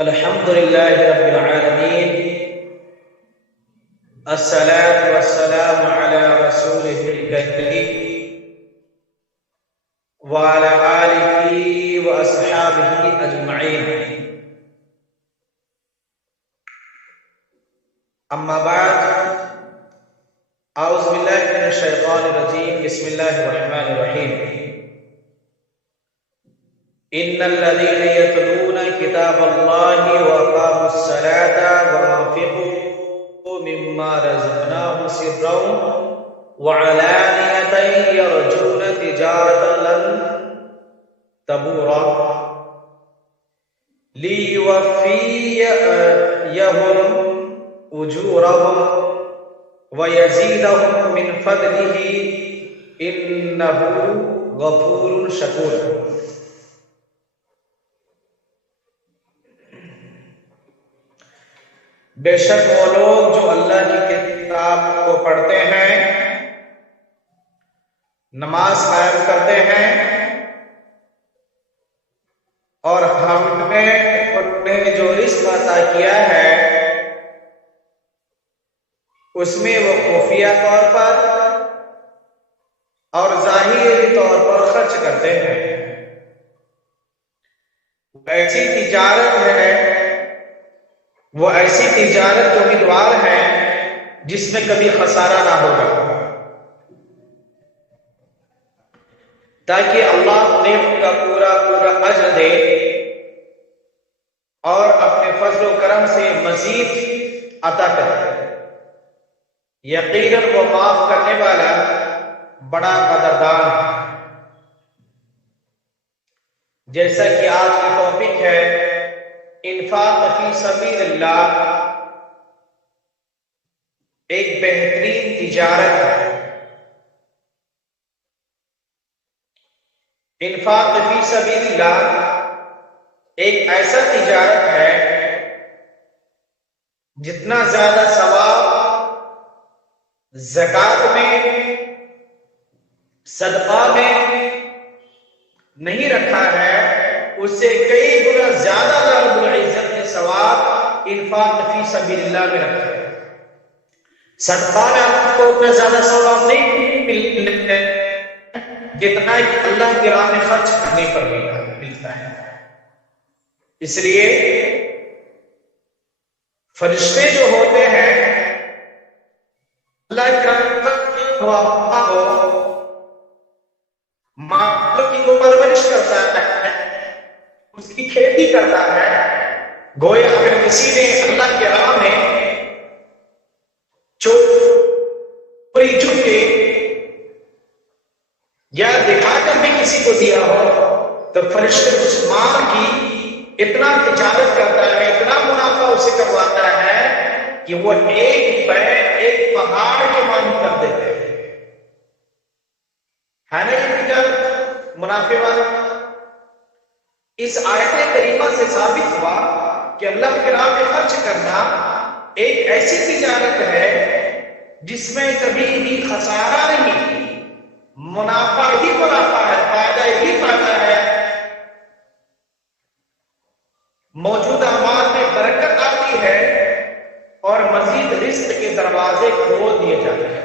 الحمد لله رب العالمين الصلاة والسلام على رسوله الكريم وعلى آله وأصحابه أجمعين أما بعد أعوذ بالله من الشيطان الرجيم بسم الله الرحمن الرحيم إن الذين يتلون كتاب الله وأقاموا الصلاة وأنفقوا مما رزقناهم سرا وعلانية يرجون تجارة لن تبورا ليوفيهم أجورهم ويزيدهم من فضله إنه غفور شكور۔ بے شک وہ لوگ جو اللہ کی کتاب کو پڑھتے ہیں، نماز قائم کرتے ہیں اور ہم نے انہیں جو رزق عطا کیا ہے اس میں وہ خفیہ طور پر اور ظاہری طور پر خرچ کرتے ہیں۔ ایسی تجارت ہے، وہ ایسی تجارت جو امیدوار ہے جس میں کبھی خسارہ نہ ہوگا، تاکہ اللہ انہیں کا پورا اجر دے اور اپنے فضل و کرم سے مزید عطا کرے۔ یقیناً وہ معاف کرنے والا بڑا قدردان ہے۔ جیسا کہ آج کی ٹاپک ہے انفاق فی سبیل اللہ، ایک بہترین تجارت ہے۔ انفاق فی سبیل اللہ ایک ایسا تجارت ہے جتنا زیادہ ثواب زکات میں، صدقہ میں نہیں رکھا ہے، اس سے کئی گنا زیادہ رب العزت نے ثواب انفاق فی سبیل اللہ میں رکھا ہے۔ صدقہ میں آپ کو اتنا زیادہ ثواب نہیں ملتا ہے جتنا کہ اللہ کی راہ میں خرچ کرنے پر ملتا ہے۔ اس لیے فرشتے جو ہوتے ہیں اللہ کا مالوں کی وہ پرورش کرتا ہے، اس کی کھیتی کرتا ہے۔ گویا اگر کسی نے اللہ کے راہ میں چوری چھپے یا دکھا کر بھی کسی کو دیا ہو تو فرشتے اس مال کی اتنا تجارت کرتا ہے، اتنا منافع اسے کرواتا ہے کہ وہ ایک پہاڑ کے مانند کر دیتے ہیں۔ ہے نا یہ تجارت منافع والا؟ اس آیت کریمہ سے ثابت ہوا کہ اللہ کے راہ میں خرچ کرنا ایک ایسی تجارت ہے جس میں کبھی بھی خسارہ نہیں، منافع ہی منافع ہے، فائدہ ہی فائدہ ہے۔ موجودہ مال میں برکت آتی ہے اور مزید رزق کے دروازے کھول دیے جاتے ہیں۔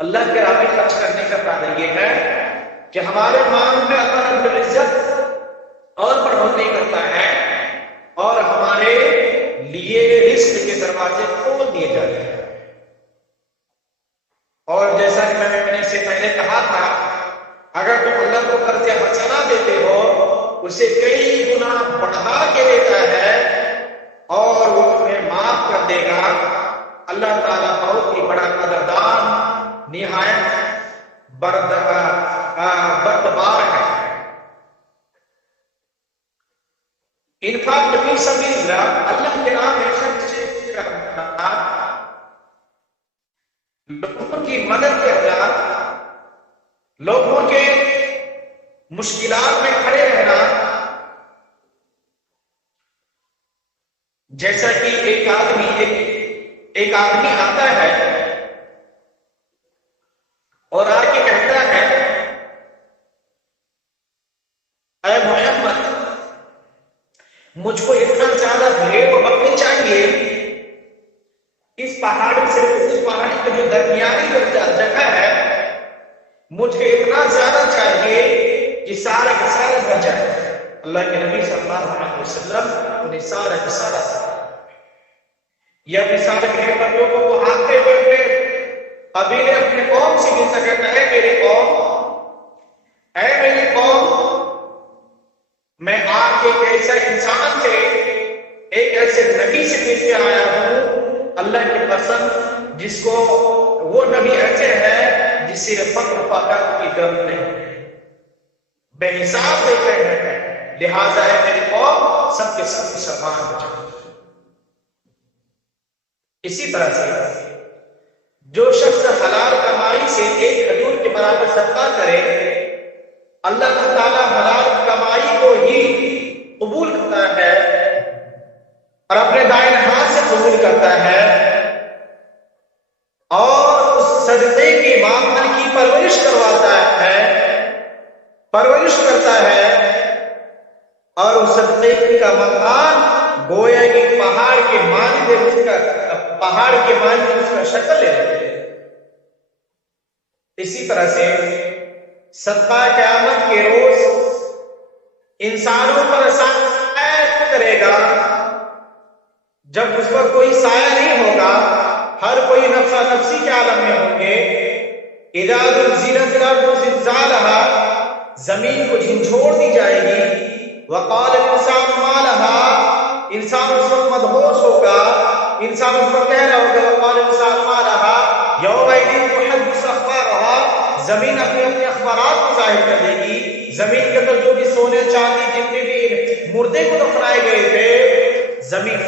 اللہ کے راہ میں خرچ کرنے کا فائدہ یہ ہے کہ ہمارے مال میں اللہ رب العزت اور بڑھوتری کرتا ہے اور ہمارے لیے رزق کے دروازے کھول دیے جاتے ہیں۔ اور جیسا کہ میں نے اس سے پہلے کہا تھا، اگر تم اللہ کو قرض حسنہ دیتے ہو اسے کئی گنا بڑھا کے دیتا ہے اور وہ تمہیں معاف کر دے گا۔ اللہ تعالیٰ بہت ہی بڑا قدردان، نہایت بردبار ہے۔ انفاق فی سبیل اللہ، اللہ کے راہ میں خرچ کرنا، لوگوں کی مدد کرنا، لوگوں کے مشکلات میں کھڑے رہنا۔ جیسا کہ ایک آدمی آتا ہے اور آ کے کہتا ہے، اے محمد مجھ کو اتنا زیادہ بھیڑ بکری چاہیے، اس پہاڑی سے اس پہاڑی کا جو درمیانی جو جگہ ہے مجھے اتنا زیادہ چاہیے کہ سارا کا سارا بھر جائے۔ اللہ کے نبی صلی اللہ علیہ وسلم انہیں سارا کا سارا یہ مثال کے بندوں کو آتے ہوئے قبیلے اپنے قوم سے مل سکتا ہے، میری قوم، اے میری قوم، میں آپ ایک ایسا انسان سے، ایک ایسے نبی سے مل کے آیا ہوں، اللہ کی قسم، جس کو وہ نبی ایسے ہے جس سے فقر فقر کی غم نہیں، بے حساب دے رہے ہیں، لہذا ہے میری قوم سب کے سب مسلمان ہو جائے۔ اسی طرح سے جو شخص حلال کمائی سے ایک کھجور کے برابر صدقہ کرے، اللہ تعالیٰ حلال کمائی کو ہی قبول کرتا ہے اور اپنے دائیں ہاتھ سے قبول کرتا ہے، اور اس صدقے کی مامن کی پرورش کرواتا ہے، پرورش کرتا ہے، اور اس صدقے کا مکان گویا کہ پہاڑ کے مانند اس کا پہاڑ کے مانند اس کا شکل لے لیتے ہیں۔ اسی طرح سے صدقہ قیامت کے روز انسانوں پر سایہ کرے گا، جب اس پر کوئی سایہ نہیں ہوگا، ہر کوئی نفسا نفسی کے عالم میں ہوں گے۔ اذا زلزلت الارض زلزالها، زمین کو جھنجھوڑ دی جائے گی۔ وقال الانسان ما لها، انسان اس وقت مدہوش ہوگا، انسان اس وقت کہہ رہا ہوگا وقال الانسان ما لها یومئذ تحدث اخبارها، زمین اپنے اپنے اخبارات کو ظاہر کر دے گی۔ زمین کے اندر جو بھی سونے چاندی جتنے بھی مردے کو دفنائے گئے تھے، زمین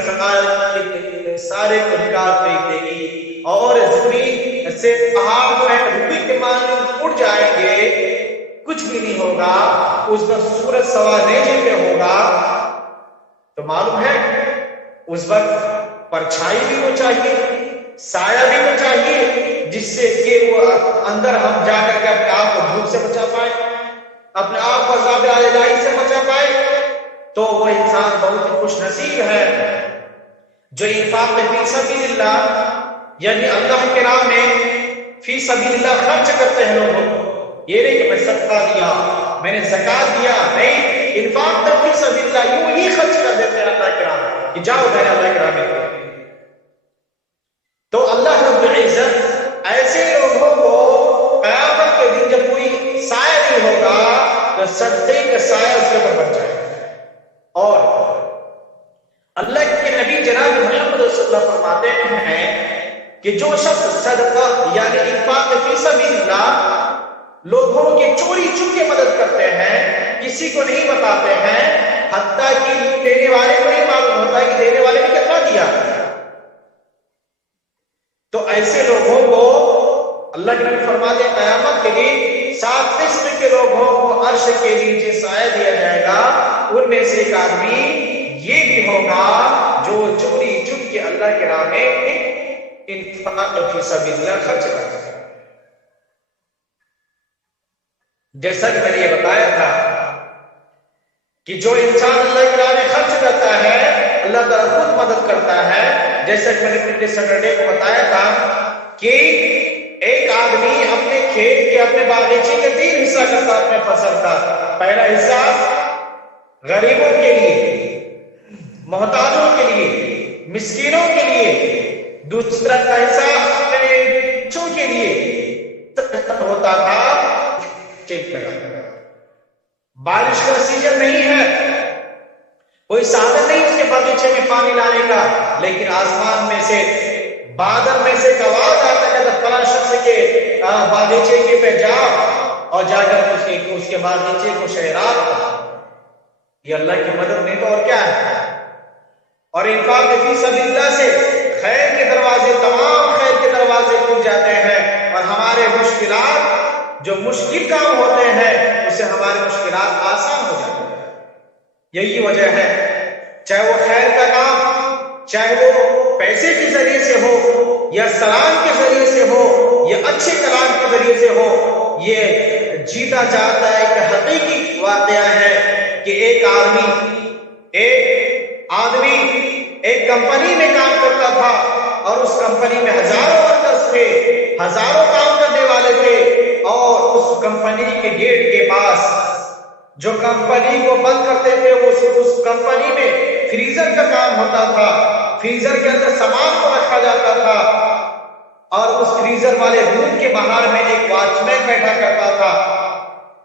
سارے کو نکال پھینک دے گی، اور زمین سے پہاڑ جو ہے روئی کے مانند اڑ جائیں گے، کچھ بھی نہیں ہوگا۔ اس کا سورج سوا نیزے پہ ہوگا، تو معلوم ہے اس وقت پرچھائی بھی وہ چاہیے، سایہ بھی وہ چاہیے، جس سے کہ وہ اندر ہم جا کر کے اپنے آپ کو دھوپ سے بچا پائے، اپنے آپ کو عذاب الہی سے بچا پائے۔ تو وہ انسان بہت خوش نصیب ہے جو انفاق فی سبیل اللہ، یعنی اللہ کے راہ میں فی سبیل اللہ خرچ کرتے ہیں لوگوں کو۔ یہ نہیں کہ میں صدقہ دیا، میں نے زکات دیا، نہیں، انفاق فی سبیل اللہ یوں ہی خرچ کر دیتے ہیں اللہ کے راہ میں کہ جاؤ میں نے اللہ کے راہ میں۔ تو اللہ رب العزت ایسے لوگوں کو قیامت کے دن جب کوئی سایہ نہیں ہوگا تو صدقے کا سایہ اس کے اوپر بن جائے گا۔ اور اللہ کے نبی جناب محمد صلی اللہ علیہ وسلم فرماتے ہیں کہ جو شخص صدقہ یعنی انفاق فی سبیل اللہ لوگوں کی چوری چپ کے مدد کرتے ہیں، کسی کو نہیں بتاتے ہیں، حتیٰ کہ دینے والے کو نہیں معلوم ہوتا ہے کہ دینے والے نے کتنا دیا، تو ایسے لوگوں کو اللہ کے نبی فرماتے ہیں قیامت کے دن 7 قسم کے لوگوں کو عرش کے نیچے سایہ دیا جائے گا۔ ان میں سے ایک آدمی یہ بھی ہوگا جو چوری چپ کے اللہ کے راہ میں انفاق فی سبیل اللہ خرچ کرتا ہے۔ جیسا کہ میں نے یہ بتایا تھا کہ جو انسان اللہ کے راہ میں خرچ کرتا ہے اللہ تعالیٰ خود مدد کرتا ہے۔ جیسا کہ میں نے پچھلے سیٹرڈے کو بتایا تھا کہ ایک آدمی اپنے کھیت کے اپنے باغیچے کے 3 حصہ کرتا اپنے فصل کا۔ پہلا حصہ غریبوں کے لیے، محتاجوں کے لیے، مسکینوں کے لیے، دوسرا حصہ اپنے بچوں کے لیے ہوتا تھا۔ بارش کا سیزن نہیں ہے، کوئی سادن نہیں اس کے باغیچے میں پانی لانے کا، لیکن آسمان میں سے بادل میں سے آواز آتا ہے فلاں شخص کے باغیچے کے پہ جا اور جا کر اس کے باغیچے کو شہرات کر۔ یہ اللہ کی مدد نہیں تو اور کیا ہے۔ اور انفاق فی سبیل اللہ سے خیر کے دروازے، تمام خیر کے دروازے کھل جاتے ہیں، اور ہمارے مشکلات جو مشکل کام ہوتے ہیں اس سے ہمارے مشکلات آسان ہو جاتے ہیں۔ یہی وجہ ہے، چاہے وہ خیر کا کام، چاہے وہ پیسے کے ذریعے سے ہو یا سلام کے ذریعے سے ہو یا اچھے کلام کے ذریعے سے ہو، یہ جیتا جاتا ہے کہ حقیقی واقعہ ہے کہ ایک آدمی ایک آدمی ایک کمپنی میں کام کرتا تھا اور اس کمپنی میں ہزاروں ورکرز تھے، ہزاروں کام کرنے والے تھے، اور اس کمپنی کے گیٹ کے پاس جو کمپنی کو بند کرتے تھے اس کمپنی میں فریزر کا کام ہوتا تھا، فریزر کے اندر سامان کو رکھا جاتا تھا، اور اس فریزر والے روم کے باہر میں ایک واچ مین بیٹھا کرتا تھا،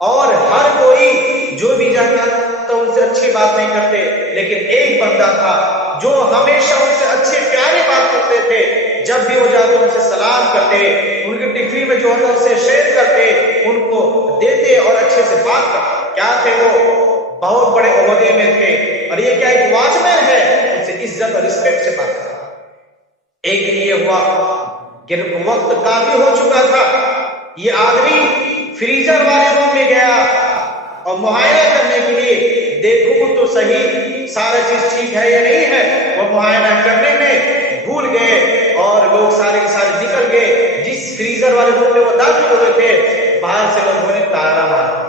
اور ہر کوئی جو بھی جاتا تو ان سے اچھی بات نہیں کرتے، لیکن ایک بندہ تھا جو ہمیشہ ان سے اچھے پیارے بات کرتے تھے، جب بھی وہ جاتے ان سے سلام کرتے، ان کے ٹفی میں جو ہوتا اسے شیئر کرتے، ان کو دیتے اور اچھے سے بات کرتے۔ کیا تھے وہ؟ بہت بڑے عہدے میں تھے، اور یہ کیا ایک واچ مین ہے، ان سے عزت اور رسپیکٹ سے بات کرتا۔ ایک دن یہ ہوا کہ وقت کافی ہو چکا تھا، یہ آدمی فریزر والے روم میں گیا اور معائنہ کرنے کے لیے دیکھوں تو صحیح سارا چیز ٹھیک ہے یا نہیں ہے۔ وہ معائنہ کرنے میں بھول گئے اور لوگ سارے کے سارے نکل گئے۔ جس فریزر والے روم میں وہ داخل ہوئے تھے، باہر سے لوگوں نے تالا مارا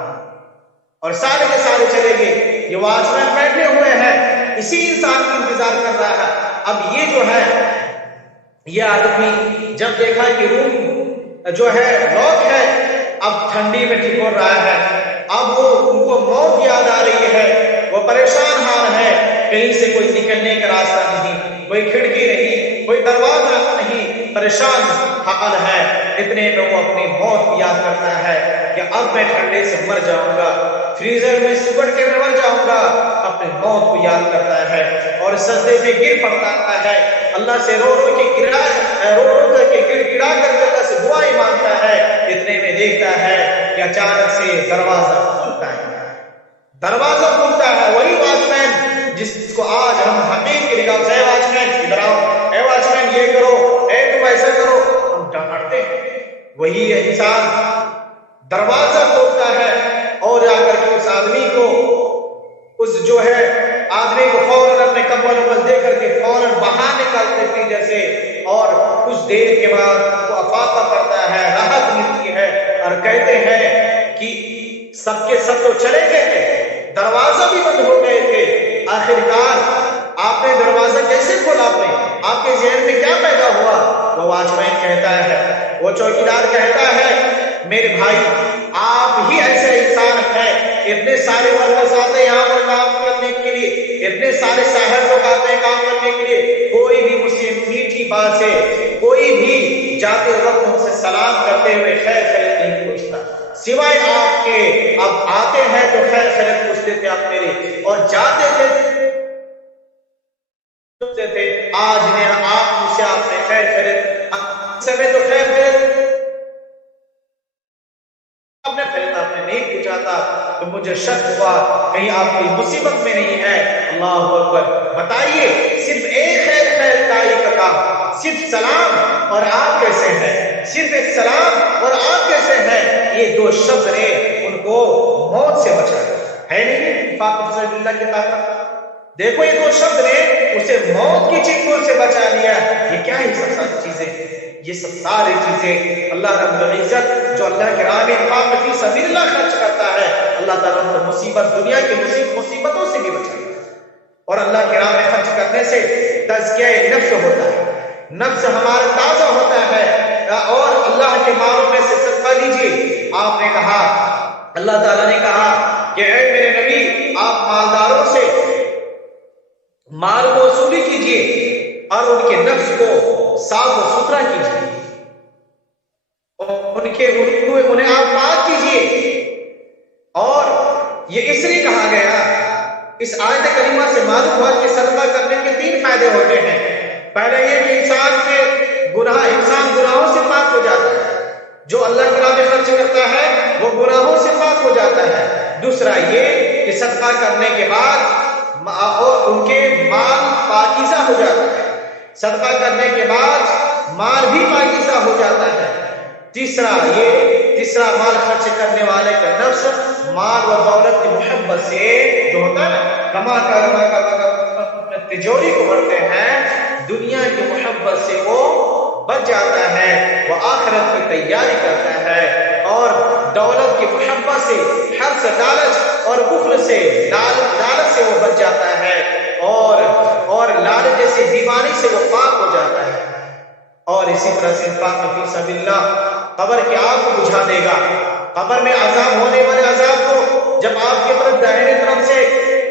اور سارے کے سارے چلے گئے۔ یہ واچ مین بیٹھے ہوئے ہیں، اسی انسان کا انتظار کر رہا ہے۔ اب یہ جو ہے، یہ آدمی جب دیکھا کہ روم جو ہے لاک ہے، اب ٹھنڈی میں ٹھکور رہا ہے، اب وہ ان کو موت یاد آ رہی ہے، وہ پریشان حال ہے، کہیں سے کوئی نکلنے کا راستہ نہیں، کوئی کھڑکی نہیں، کوئی دروازہ نہیں، پریشان حال ہے۔ اتنے میں وہ اپنی موت یاد کرتا ہے کہ اب میں ٹھنڈے سے مر جاؤں گا، فریزر میں سکڑ کے مر جاؤں گا، اپنے موت کو یاد کرتا ہے اور سجدے میں گر پڑتا ہے، اللہ سے رو رو کے گڑا کر کے اللہ سے دعائیں مانگتا ہے۔ اتنے میں دیکھتا ہے کہ اچانک سے دروازہ کھلتا ہے، وہی واچ مین جس کو آج ہم حقیق کے نگاہ سے واچ مین ادھر آؤ، اے واچ مین یہ کرو، اے تم ایسا کرو، ہم ڈانٹتے ہیں، وہی انسان دروازہ کھولتا ہے اور جا کر کے اس آدمی کو، اس جو ہے آدمی کو فوراً اپنے کمبل ومبل دے کر کے فوراً باہر نکالتے فریزر سے، اور کچھ دیر کے بعد وہ افاقہ پڑتا ہے، راحت ملتی ہے، اور کہتے ہیں کہ سب کے سب تو چلے گئے تھے، دروازہ بھی بند ہو گئے تھے، آخرکار آپ نے دروازہ کیسے کھولا؟ آپ کے ذہن میں کیا پیدا ہوا؟ وہ واچ مین کہتا ہے، وہ چوکیدار کہتا ہے، میرے بھائی آپ ہی ایسے انسان ہیں، اتنے سارے ورکرز آتے ہیں یہاں پر کام کرنے کے لیے، اتنے سارے ساحر لوگ آتے ہیں کام کرنے کے لیے، کوئی بھی مجھ سے میٹھی بات سے، کوئی بھی جاتے وقت ان سے سلام کرتے ہوئے خیر خیریت نہیں پوچھتا، سوائے آپ کے اب آتے ہیں تو خیر خیریت پوچھتے تھے آپ میرے، اور جاتے تھے آج نے آپ مجھ سے آپ نے خیر خیریت سمے تو خیر خیریت آپ نے نہیں پوچھا تھا، تو مجھے شک ہوا کہیں آپ کوئی مصیبت میں نہیں ہے۔ اللہ اکبر! بتائیے، صرف ایک خیر کا کام، صرف سلام اور آپ کیسے ہیں، صرف ایک سلام اور آپ کیسے ہیں، یہ دو شخص نے ان کو موت سے بچایا ہے نہیں؟ فاطمہ رضی اللہ کی طاقت دیکھو، یہ دو شخص نے اسے موت کی چنگل سے بچا لیا۔ یہ کیا ہے؟ سب ساری چیزیں، یہ سب ساری چیزیں اللہ رب العزت جو اللہ کے راہ میں انفاق فی سبیل اللہ خرچ کرتا ہے، اللہ تعالیٰ کو مصیبت، دنیا کی مصیبتوں سے بھی بچاتا ہے، اور اللہ کے راہ میں خرچ کرنے سے تزکیہ نفس ہوتا ہے، نفس ہمارا تازہ ہوتا ہے، اور اللہ کے مالوں میں سے صدقہ لیجیے۔ آپ نے کہا، اللہ تعالیٰ نے کہا کہ اے میرے نبی، آپ مالداروں سے مال کو وصولی کیجیے اور ان کے نفس کو صاف و ستھرا کیجیے، انہیں آپ پاک کیجیے۔ اور یہ اس لیے کہا گیا، اس آیت کریمہ سے معلوم ہوا کہ صدقہ کرنے کے 3 فائدے ہوتے ہیں۔ پہلے یہ کہ انسان گناہوں سے پاک ہو جاتا ہے، جو اللہ کے راہ میں خرچ کرتا ہے وہ گناہوں سے پاک ہو جاتا ہے۔ دوسرا یہ کہ صدقہ کرنے کے بعد اور ان کے مال پاکیزہ ہو جاتا ہے، صدقہ کرنے کے بعد مال بھی پاکیزہ ہو جاتا ہے۔ تیسرا مال خرچ کرنے والے کا نفس مال و دولت کی محبت سے جو ہوتا ہے کما تجوری کو بڑھتے ہیں، دنیا کی محبت سے وہ بچ جاتا ہے، وہ آخرت کی تیاری کرتا ہے، اور دولت کی محبت سے، حرص لالچ اور بخل سے، لالچ سے وہ بچ جاتا ہے، اور اسی طرح سے انفاق فی سبیل اللہ قبر کی آگ کو بجھا دے گا. قبر میں عذاب ہونے والے عذاب کو جب آپ کی طرف دائیں طرف سے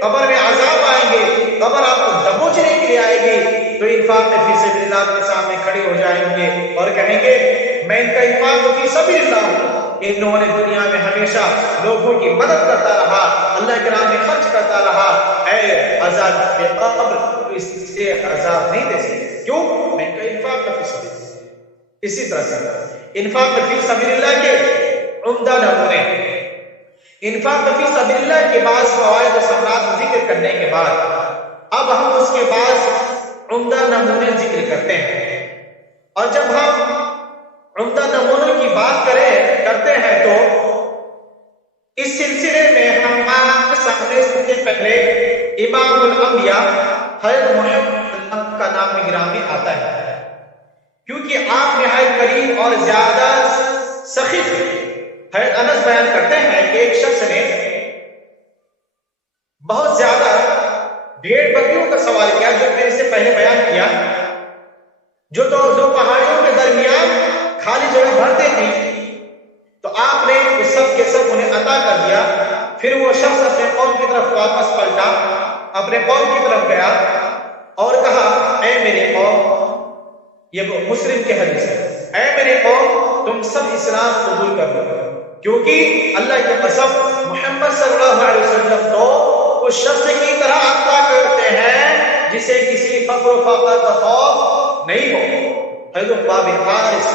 قبر میں عذاب آئیں گے, قبر آپ کو دبوچنے کے لیے آئے گی, تو انفاق فی سبیل اللہ کے سامنے کھڑے ہو جائیں گے اور کہیں گے میں ان کا انفاق فی سبیل اللہ ہوں. انہوں نے دنیا میں ہمیشہ لوگوں کی مدد کرتا رہا, اللہ کے راہ میں خرچ کرتا رہا. اے عذاب کے قبر اس سے عذاب نہیں دے سکتے, کیوں؟ میں ان کا انفاق فی سبیل اللہ. اسی طرح سے انفاق فی سبیل اللہ کے عمدہ نمونے, انفاق فی سبیل اللہ کے بعض فوائد و ثمرات ذکر کرنے کے بعد اب ہم اس کے بعد عمدہ نمونے ذکر کرتے ہیں. اور جب ہم عمدہ نمونوں کی بات کرتے ہیں تو اس سلسلے میں ہمارے سامنے سب سے پہلے امام الانبیاء حضرت محمد کا نام گرامی آتا ہے, کیونکہ آپ نہایت قریب اور زیادہ سخی تھے. حضرت انس بیان کرتے ہیں کہ ایک شخص نے بہت زیادہ بھیڑ بکریوں کا سوال کیا, جو میں نے اس سے پہلے بیان کیا, جو تو دو پہاڑیوں کے درمیان خالی جگہ بھرتے تھی, تو آپ نے اس سب کے سب انہیں عطا کر دیا. پھر وہ شخص اپنے قوم کی طرف واپس پلٹا, اپنے قوم کی طرف گیا اور کہا اے میرے قوم, یہ مسلم کے حدیث ہے, اے میرے قوم تم سب اسلام قبول کر لو, کیونکہ اللہ کی قسم محمد صلی اللہ علیہ وسلم تو اس شخص کی طرح عطا کرتے ہیں جسے کسی فقر و فاقہ کا خوف نہیں ہو. حضرت باب حارث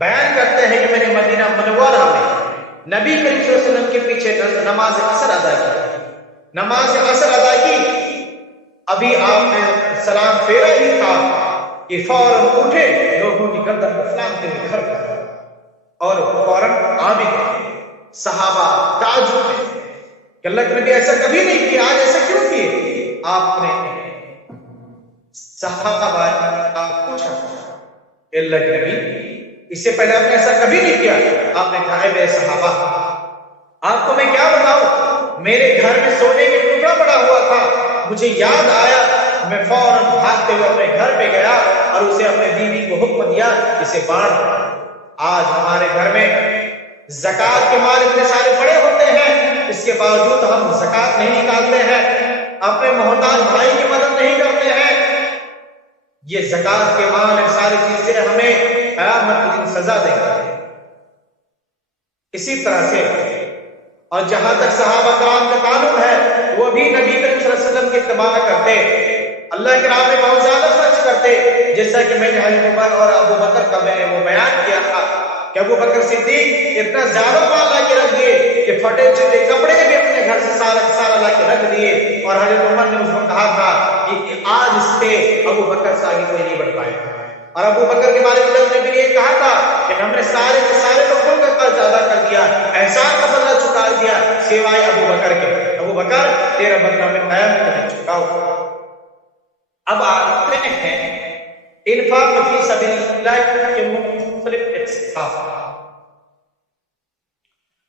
بیان کرتے ہیں کہ میں نے مدینہ منورہ میں نبی کریم صلی اللہ علیہ وسلم کے پیچھے نماز عصر ادا کی. نماز عصر ادا کی, ابھی آپ نے سلام پھیرا ہی تھا کہ فوراً اٹھے, لوگوں کی گردن کو فلانتے ہوئے گھر پر اور فوراً آ بھی گئے. صحابہ تعجب میں کہ اللہ کے نبی ایسا کبھی نہیں کیا, آج ایسا کیوں کیے؟ آپ نے صحابہ پوچھا اللہ کے نبی اس سے پہلے آپ نے ایسا کبھی نہیں کیا؟ آپ نے کہا اے میرے صحابہ آپ کو میں کیا بتاؤں, میرے گھر میں سونے کا ٹکڑا پڑا ہوا تھا, مجھے یاد آیا, میں فوراً بھاگتے ہوئے اپنے گھر پہ گیا اور اسے اپنے بیوی کو حکم دیا اسے بانٹ. آج ہمارے گھر میں زکات کے مال اتنے سارے پڑے ہوتے ہیں, اس کے باوجود ہم زکات نہیں نکالتے ہیں, اپنے محتاج بھائی کی مدد نہیں کرتے ہیں. یہ زکات کے مال ساری چیزیں ہمیں قیامت کے دن سزا دیں گے. اسی طرح سے اور جہاں تک صحابہ کرام کا تعلق ہے, وہ بھی نبی کریم صلی اللہ علیہ وسلم کی اتباع کرتے, اللہ کے راہ میں بہت زیادہ خرچ کرتے. جیسا کہ میں نے حضرت عمر اور ابو بکر کا میں نے وہ بیان کیا تھا کہ ابو بکر صدیق اتنا زیادہ مال لا کے رکھ دیے کہ پھٹے چلے کپڑے بھی اپنے گھر سے سارا لا کے رکھ دیے, اور حضرت عمر نے اس کو کہا تھا کہ آج اس سے ابو بکر سے آگے کوئی نہیں بڑھ پائے. اور ابو بکر کے بارے میں اللہ نے یہ کہا تھا کہ ہم نے سارے کے سارے لوگوں کا قرض ادا کر دیا, احسان کا بدلہ چکا دیا سوائے ابو بکر کے. ابو بکر تیرا بدلہ میں قیامت تک چکاؤ. اب آتے ہیں انفاق فی سبیل اللہ کے مختلف اقسام.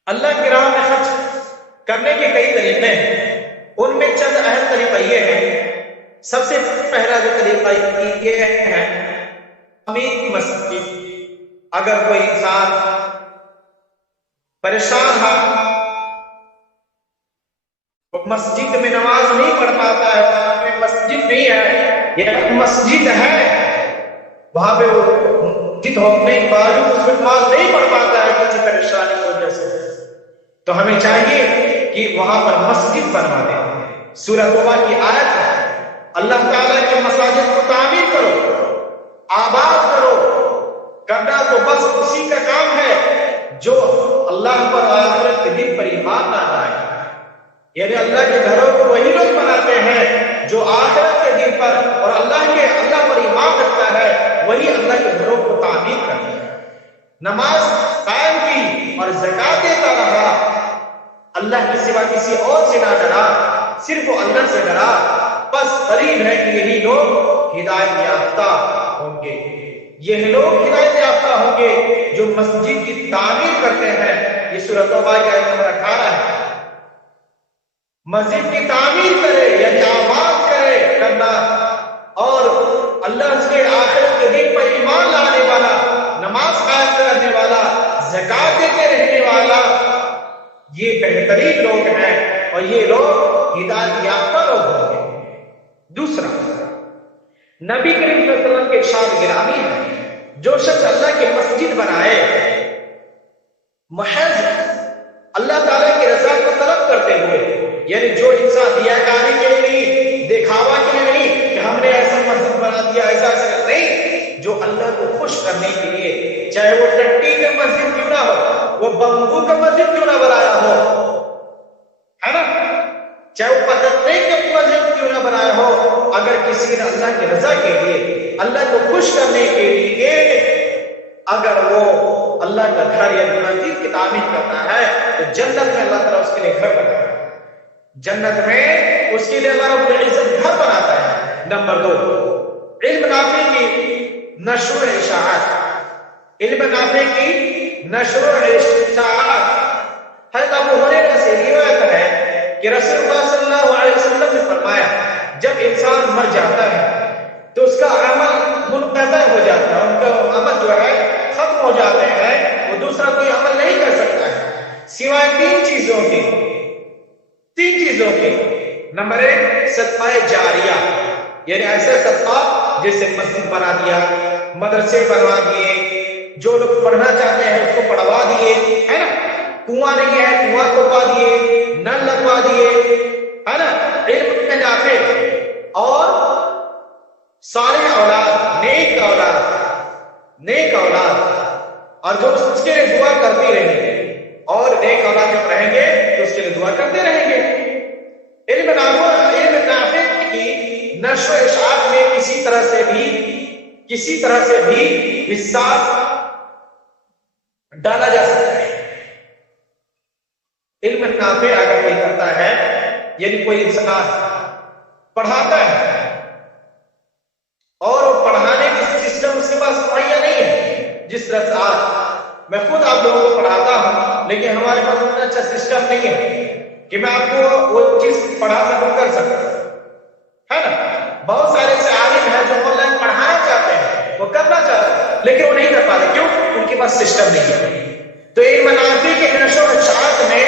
اللہ کی راہ میں خرچ کرنے کے کئی طریقے ہیں, ان میں چند اہم طریقہ یہ ہے. سب سے پہلا جو طریقہ یہ ہے امید مسجد. اگر کوئی انسان پریشان ہے, مسجد میں نماز نہیں پڑھ پاتا ہے, مسجد نہیں ہے یا مسجد ہے وہاں پہ وہ مسجد ہونے کے باوجود اس میں نماز نہیں پڑھ پاتا ہے کسی پریشانی کی وجہ سے, تو ہمیں چاہیے کہ وہاں پر مسجد بنوا دیں. سورہ توبہ کی آیت ہے اللہ تعالیٰ کے مساجد کو تعمیر کرو, آباد کرو. کرنا تو بس اسی کا کام ہے جو اللہ پر آخرت کے دن پر ایمان نہ لائے. یعنی اللہ کے گھروں کو وہی لوگ بناتے ہیں جو آخرت کے دن پر اور اللہ پر ایمان رکھتا ہے, وہی اللہ کے گھروں کو تعمیر کرتا ہے. نماز قائم کی اور زکات دیتا رہا, اللہ کے سوا کسی اور سے نہ ڈرا, صرف اللہ سے ڈرا, بس قریب ہے کہ یہی لوگ ہدایت یافتہ ہوں گے. یہ لوگ ہدایت یافتہ ہوں گے جو مسجد کی تعمیر کرتے ہیں. یہ سورۃ توبہ کی آیت نمبر 18 ہے. مسجد کی تعمیر کرے یعنی آباد کرے کرنا, اور اللہ کے آخرت کے دن پر ایمان لانے دوسرا، نبی کریم صلی اللہ علیہ وسلم کے ارشاد گرامی ہے، جو شخص اللہ کی مسجد بنائے محض اللہ تعالیٰ کی رضا کو طلب کرتے ہوئے، یعنی جو انسان دیا گانے کے لیے نہیں، دکھاوا کے لیے نہیں کہ ہم نے ایسا مسجد بنا دیا، ایسا ایسا نہیں، جو اللہ کو خوش کرنے کے لیے، چاہے وہ ٹٹی کا مسجد کیوں نہ ہو، وہ بمبو کا مسجد کیوں نہ بنایا ہو، ہے نا، چاہے وہ پتھرے کا مسجد کیوں نہ بنایا ہو، اگر کسی نے اللہ کی رضا کے لیے، اللہ کو خوش کرنے کے لیے اگر وہ اللہ کا گھر یا مسجد کی تعمیر کرتا ہے تو جنت میں اللہ تعالیٰ اس کے لیے گھر بناتا ہے، جنت میں اس کے لیے اللہ رب العزت گھر بناتا ہے۔ نمبر 2، علم نافع کی نشر و اشاعت، علم نافع کی نشر و اشاعت۔ حضرت ابو ہریرہ سے روایت ہے کہ رسول اللہ صلی اللہ علیہ وسلم نے فرمایا، جب انسان مر جاتا ہے تو اس کا عمل منقطع ہو جاتا ہے، ان کا عمل جو ہے ختم ہو جاتے ہیں، وہ دوسرا کوئی عمل نہیں کر سکتا ہے سوائے تین چیزوں کے۔ نمبر 1، صدقہ جاریہ، یعنی ایسا صدقہ جیسے مسجد بنا دیا، مدرسے بنوا دیے، جو لوگ پڑھنا چاہتے ہیں اس کو پڑھوا دیے، ہے نا، کنواں نہیں ہے کنواں کھودوا دیے، نل لگوا دیے، ہے نا، علم میں نافع اور صالح اولاد، نیک اولاد، اور جو اس کے لیے دعا کرتی رہیں گے، اور نیک اولاد جب رہیں گے تو اس کے لیے دعا کرتے رہیں گے۔ علم نافع کی نشر و اشاعت میں کسی طرح سے بھی حصہ ڈالا جا سکتا ہے۔ علم نافع اگر کوئی کرتا ہے، یعنی کوئی انسان پڑھاتا ہے اور وہ پڑھانے کی سسٹم اس کے پاس مہیا نہیں ہے، جس طرح سے آج میں خود آپ لوگوں کو پڑھاتا ہوں، لیکن ہمارے پاس اتنا اچھا سسٹم نہیں ہے کہ میں آپ کو وہ چیز پڑھا سکوں، کر سکوں، ہے نا۔ بہت سارے ایسے عالم ہیں جو آن لائن پڑھانا چاہتے ہیں، وہ کرنا چاہتے ہیں، لیکن وہ نہیں کر پاتے، کیوں؟ ان کے پاس سسٹم نہیں ہے۔ تو علم نافع کے نشر و اشاعت میں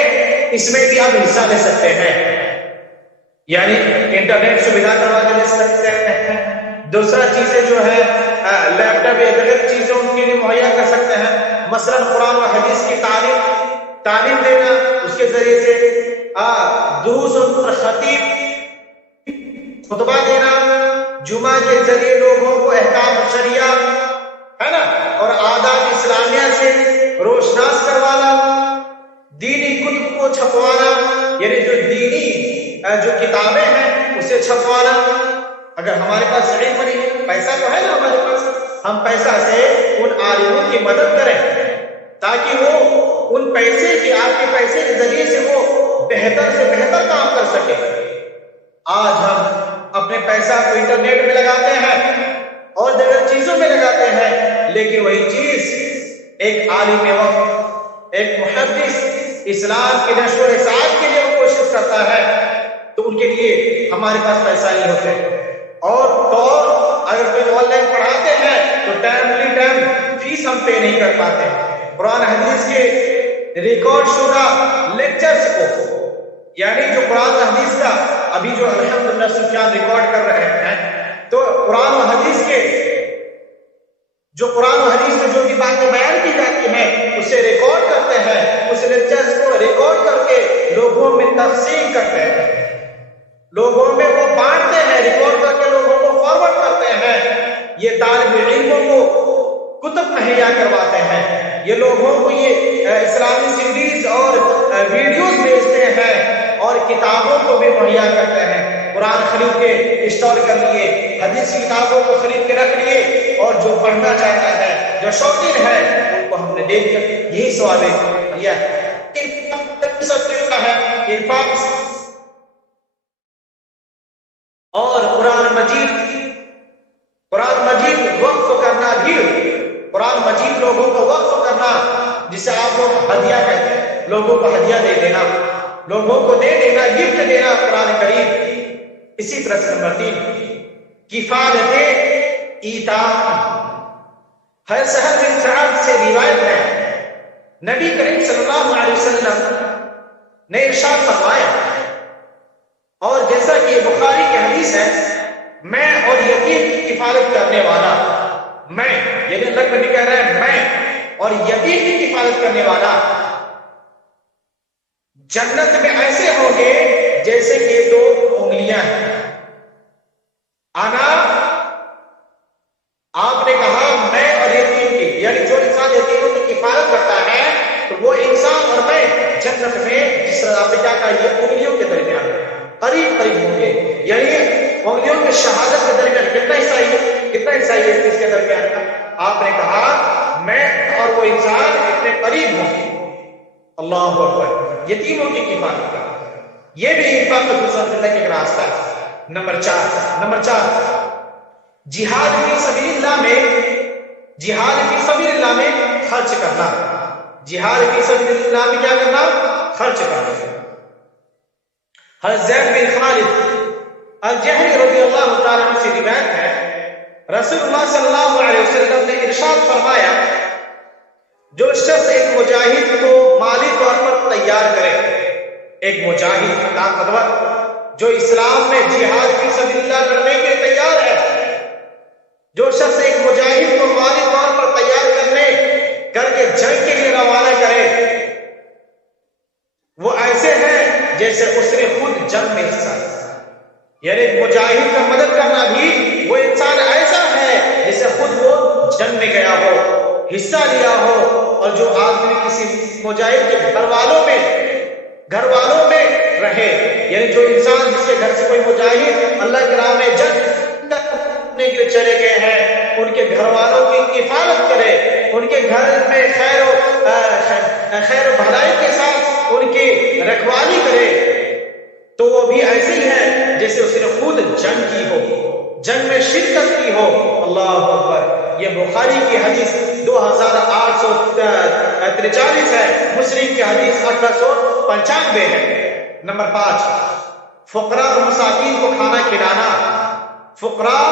اس میں بھی آپ حصہ لے سکتے ہیں، یعنی انٹرنیٹ سویدھا کروا کے لے سکتے ہیں، دوسرا چیزیں جو ہے لیپ ٹاپ یا دیگر چیزیں ان کے لیے مہیا کر سکتے ہیں، مثلا قرآن و حدیث کی تعلیم دینا، اس کے ذریعے سے دروس اور خطیب خطبہ دینا، جمعہ کے ذریعے لوگوں کو احکام شریعہ، ہے نا، اور آداب اسلامیہ سے روشناس کروانا، دینی کتب کو چھپوانا، یعنی جو دینی جو کتابیں ہیں اسے چھپوانا۔ اگر ہمارے پاس علم نہیں، پیسہ تو ہے نا ہمارے پاس، ہم پیسہ سے ان عالموں کی مدد کریں تاکہ وہ ان پیسے کی، آپ کے پیسے کے ذریعے سے وہ بہتر سے بہتر کام کر سکے۔ آج ہم اپنے پیسہ کو انٹرنیٹ میں لگاتے ہیں اور دیگر چیزوں میں لگاتے ہیں، لیکن وہی چیز ایک عالم وقت، ایک محدث اسلام کی نشر و اشاعت کے لیے وہ کوشش کرتا ہے تو ان کے لیے ہمارے پاس پیسہ نہیں ہوتے، اور اگر کوئی آن لائن پڑھاتے ہیں تو ٹائم فیس ہم پے نہیں کر پاتے۔ قرآن حدیث کے ریکارڈ شدہ لیکچرز کو، یعنی جو قرآن حدیث کا ابھی جو الحمدللہ سفیان ریکارڈ کر رہے ہیں، تو قرآن و حدیث کے جو قرآن و حدیث میں جو بھی باتیں بیان کی جاتی ہیں اسے ریکارڈ کرتے ہیں، اس لیکچرز کو ریکارڈ کر کے لوگوں میں تقسیم کرتے ہیں، لوگوں میں وہ بانٹتے ہیں، ریکارڈ کر کے لوگوں کو فارورڈ کرتے ہیں۔ یہ طالب علموں کو کتب مہیا کرواتے ہیں، یہ لوگوں کو یہ اسلامی سیڈیز اور ویڈیوز بھیجتے ہیں، اور کتابوں کو بھی مہیا کرتے ہیں۔ قرآن خرید کے اسٹور کر لیے، حدیث کی کتابوں کو خرید کے رکھ لیے، اور جو پڑھنا چاہتا ہے، جو شوقین ہے، ان کو ہم نے دے دیا۔ یہی سوال ہے، اور قرآن مجید وقف کرنا بھی، قرآن مجید لوگوں کو وقف کرنا، جسے آپ لوگ ہدیہ کہتے ہیں، لوگوں کو ہدیہ دے دینا، لوگوں کو دے دینا، گفٹ دینا قرآن کریم۔ اسی طرح سے نمبر 3، کفالت ایتام۔ ہر سہل بن سعد سے روایت ہے، نبی کریم صلی اللہ علیہ وسلم نے ارشاد فرمایا، اور جیسا کہ بخاری کی حدیث ہے میں اور یتیم کی کفالت کرنے والا، میں یعنی اللہ نبی کہہ رہا ہے میں اور یتیم کی کفالت کرنے والا جنت میں ایسے ہوں گے جیسے کہ دو انگلیاں ہیں۔ آنا آپ نے کہا میں اور یتیم کی، یعنی جو انسان یتیموں کی کفالت کرتا ہے تو وہ انسان اور میں جنت میں جس طرح آپ نے کیا کہا یہ انگلیوں کے درمیان قریب قریب ہوں گے، یعنی انگلیوں کے شہادت کے درمیان کتنا حصہ ہے اس کے درمیان کا؟ آپ نے کہا میں اور وہ انسان اتنے قریب ہوں گے۔ اللہ اکبر، یتیموں کی کفالت کا یہ بھی انفاق فی سبیل اللہ کا ایک راستہ ہے۔ نمبر چار جہاد فی سبیل اللہ میں خرچ کرنا، جہاد فی سبیل اللہ میں کیا کرنا؟ خرچ کرنا۔ حضرت زید بن خالد الجہنی رضی اللہ تعالی عنہ سے روایت ہے، رسول اللہ صلی اللہ علیہ وسلم نے ارشاد فرمایا جو شخص ایک مجاہد کو مالی طور پر تیار کرے، ایک مجاہد طاقتور جو اسلام میں جہاد فی سبیل اللہ کرنے کے لیے تیار ہے، جو شخص ایک مجاہد کو مالی طور پر تیار کر کے جنگ کے لیے روانہ کرے، وہ ایسے ہیں جیسے اس نے خود جنگ میں حصہ لیا۔ یعنی مجاہد کا مدد کرنا بھی وہ انسان ایسا ہے جیسے خود وہ جنگ میں گیا ہو، حصہ لیا ہو۔ اور جو آدمی کسی مجاہد کے گھر والوں میں رہے، یعنی جو انسان جس کے گھر سے کوئی مجاہد اللہ کے راہ میں جنگ کرنے کے لیے چلے گئے ہیں، ان کے گھر والوں کی حفاظت کرے، ان کے گھر میں خیر و بھلائی کے ساتھ ان کی رکھوالی کرے، تو وہ بھی ایسے ہی ہے جیسے اس نے خود جنگ کی ہو، جنگ میں شرکت کی ہو۔ اللہ اکبر، یہ بخاری کی حدیث 2843 ہے، مسلم کی حدیث 1895 ہے۔ نمبر 5 فقراء اور مساکین کو کھانا کھلانا، فقراء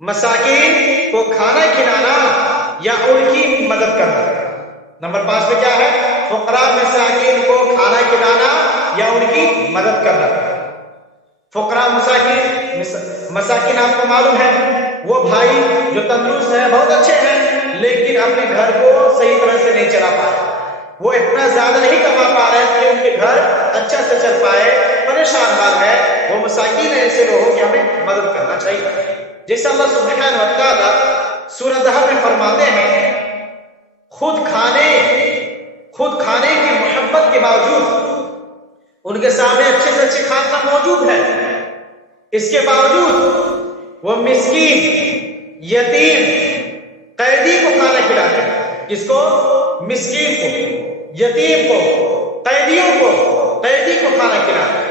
مساکین کو کھانا کھلانا یا ان کی مدد کرنا۔ نمبر 5 میں کیا ہے؟ فقراء مساکین کو کھانا کھلانا یا ان کی مدد کرنا۔ فقراء مساکین آپ کو معلوم ہے وہ بھائی جو تندرست ہیں، بہت اچھے ہیں، لیکن اپنے گھر کو صحیح طرح سے نہیں چلا پائے، وہ اتنا زیادہ نہیں کما پا رہے کہ ان کے گھر اچھا سے چل پائے، پریشان حال ہے، وہ مساکین ایسے لوگوں کی ہمیں مدد کرنا چاہیے۔ جیسے اللہ سبحانہ و تعالیٰ سورہ دہر میں فرماتے ہیں خود کھانے کی محبت کے باوجود ان کے سامنے اچھے سے اچھے کھانا موجود ہے، اس کے باوجود وہ مسکین، یتیم، قیدی کو کھانا کھلاتے ہیں۔ کس کو؟ مسکین کو، یتیم کو، قیدی کو کھانا کھلاتے ہیں۔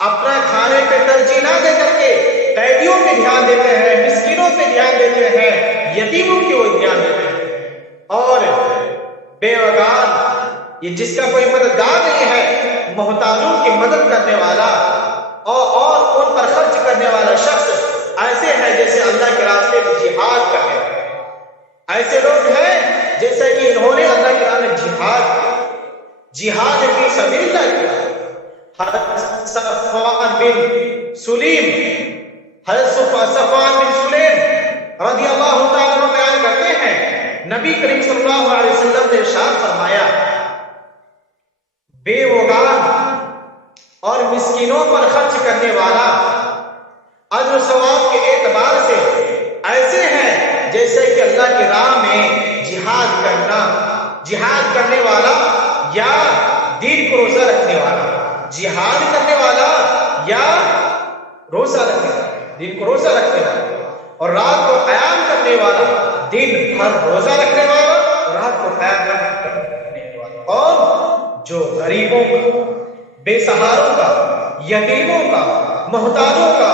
اپنا کھانے پہ ترجیح نہ دے کر کے قیدیوں پہ دھیان دیتے ہیں، مسکینوں پہ دھیان دیتے ہیں، یتیموں کی وہ دھیان دیتے ہیں۔ اور بیوگان، یہ جس کا کوئی مددگار نہیں ہے، محتاجوں کی مدد کرنے والا اور ان پر خرچ کرنے والا شخص ایسے ہیں جیسے اللہ کے راستے میں جہاد کرنے والے، ایسے لوگ ہیں جیسے کہ انہوں نے اللہ کے راہ میں جہاد فی سبیل اللہ کیا۔ حضرت صفوان بن سلیم رضی اللہ تعالیٰ عنہ بیان کرتے ہیں نبی کریم صلی اللہ علیہ وسلم نے ارشاد فرمایا بیوگان اور مسکینوں پر خرچ کرنے والا اجر و ثواب کے اعتبار سے ایسے ہیں جیسے کہ اللہ کی راہ میں جہاد کرنے والا یا دین کو روزہ رکھنے والا، جہاد کرنے والا یا روزہ رکھنے والا، دین کو روزہ رکھنے والا اور رات کو قیام کرنے والا، دن بھر روزہ رکھنے والا اور رات کو قیام کرنے والا، اور جو غریبوں کا، بے سہاروں کا، یتیموں کا، محتاجوں کا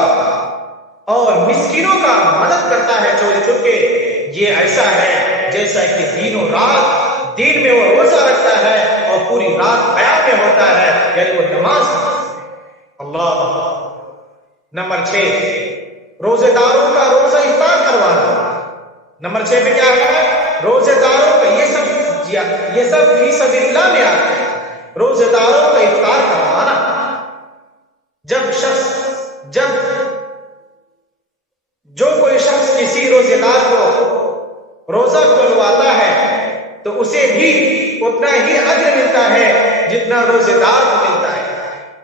اور مسکینوں کا مدد کرتا ہے چوری چھپ کے، یہ ایسا ہے جیسا کہ دن میں وہ روزہ رکھتا ہے اور پوری رات قیام میں ہوتا ہے، یعنی وہ نماز پڑھتا ہے۔ اللہ۔ نمبر 6 روزے داروں کا روزہ افطار کروانا۔ نمبر 6 میں کیا ہے؟ روزے داروں کا یہ سب فی سبیل اللہ میں آتا ہے، روزے داروں کا افطار کروانا۔ جب تو اسے بھی اتنا ہی اجر ملتا ہے جتنا روزے دار کو ملتا ہے،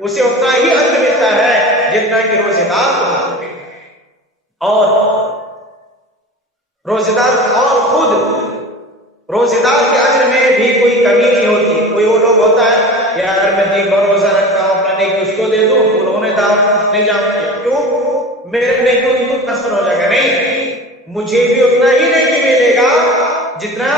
اسے اتنا ہی اجر ملتا ہے جتنا کہ روزے دار کو ملتا ہے۔ اور روزے دار اور خود روزے دار کے اجر میں بھی کوئی کمی نہیں ہوتی۔ کوئی وہ لوگ ہوتا ہے یار میں دن بھر روزہ رکھتا ہوں، اپنا نیکی اس کو دے دوں، انہوں نے دعوت نہیں جانتے، کیوں میرے نیکی ان کو نصر ہو جائے گا؟ نہیں، مجھے بھی اتنا ہی نیکی ملے گا جتنا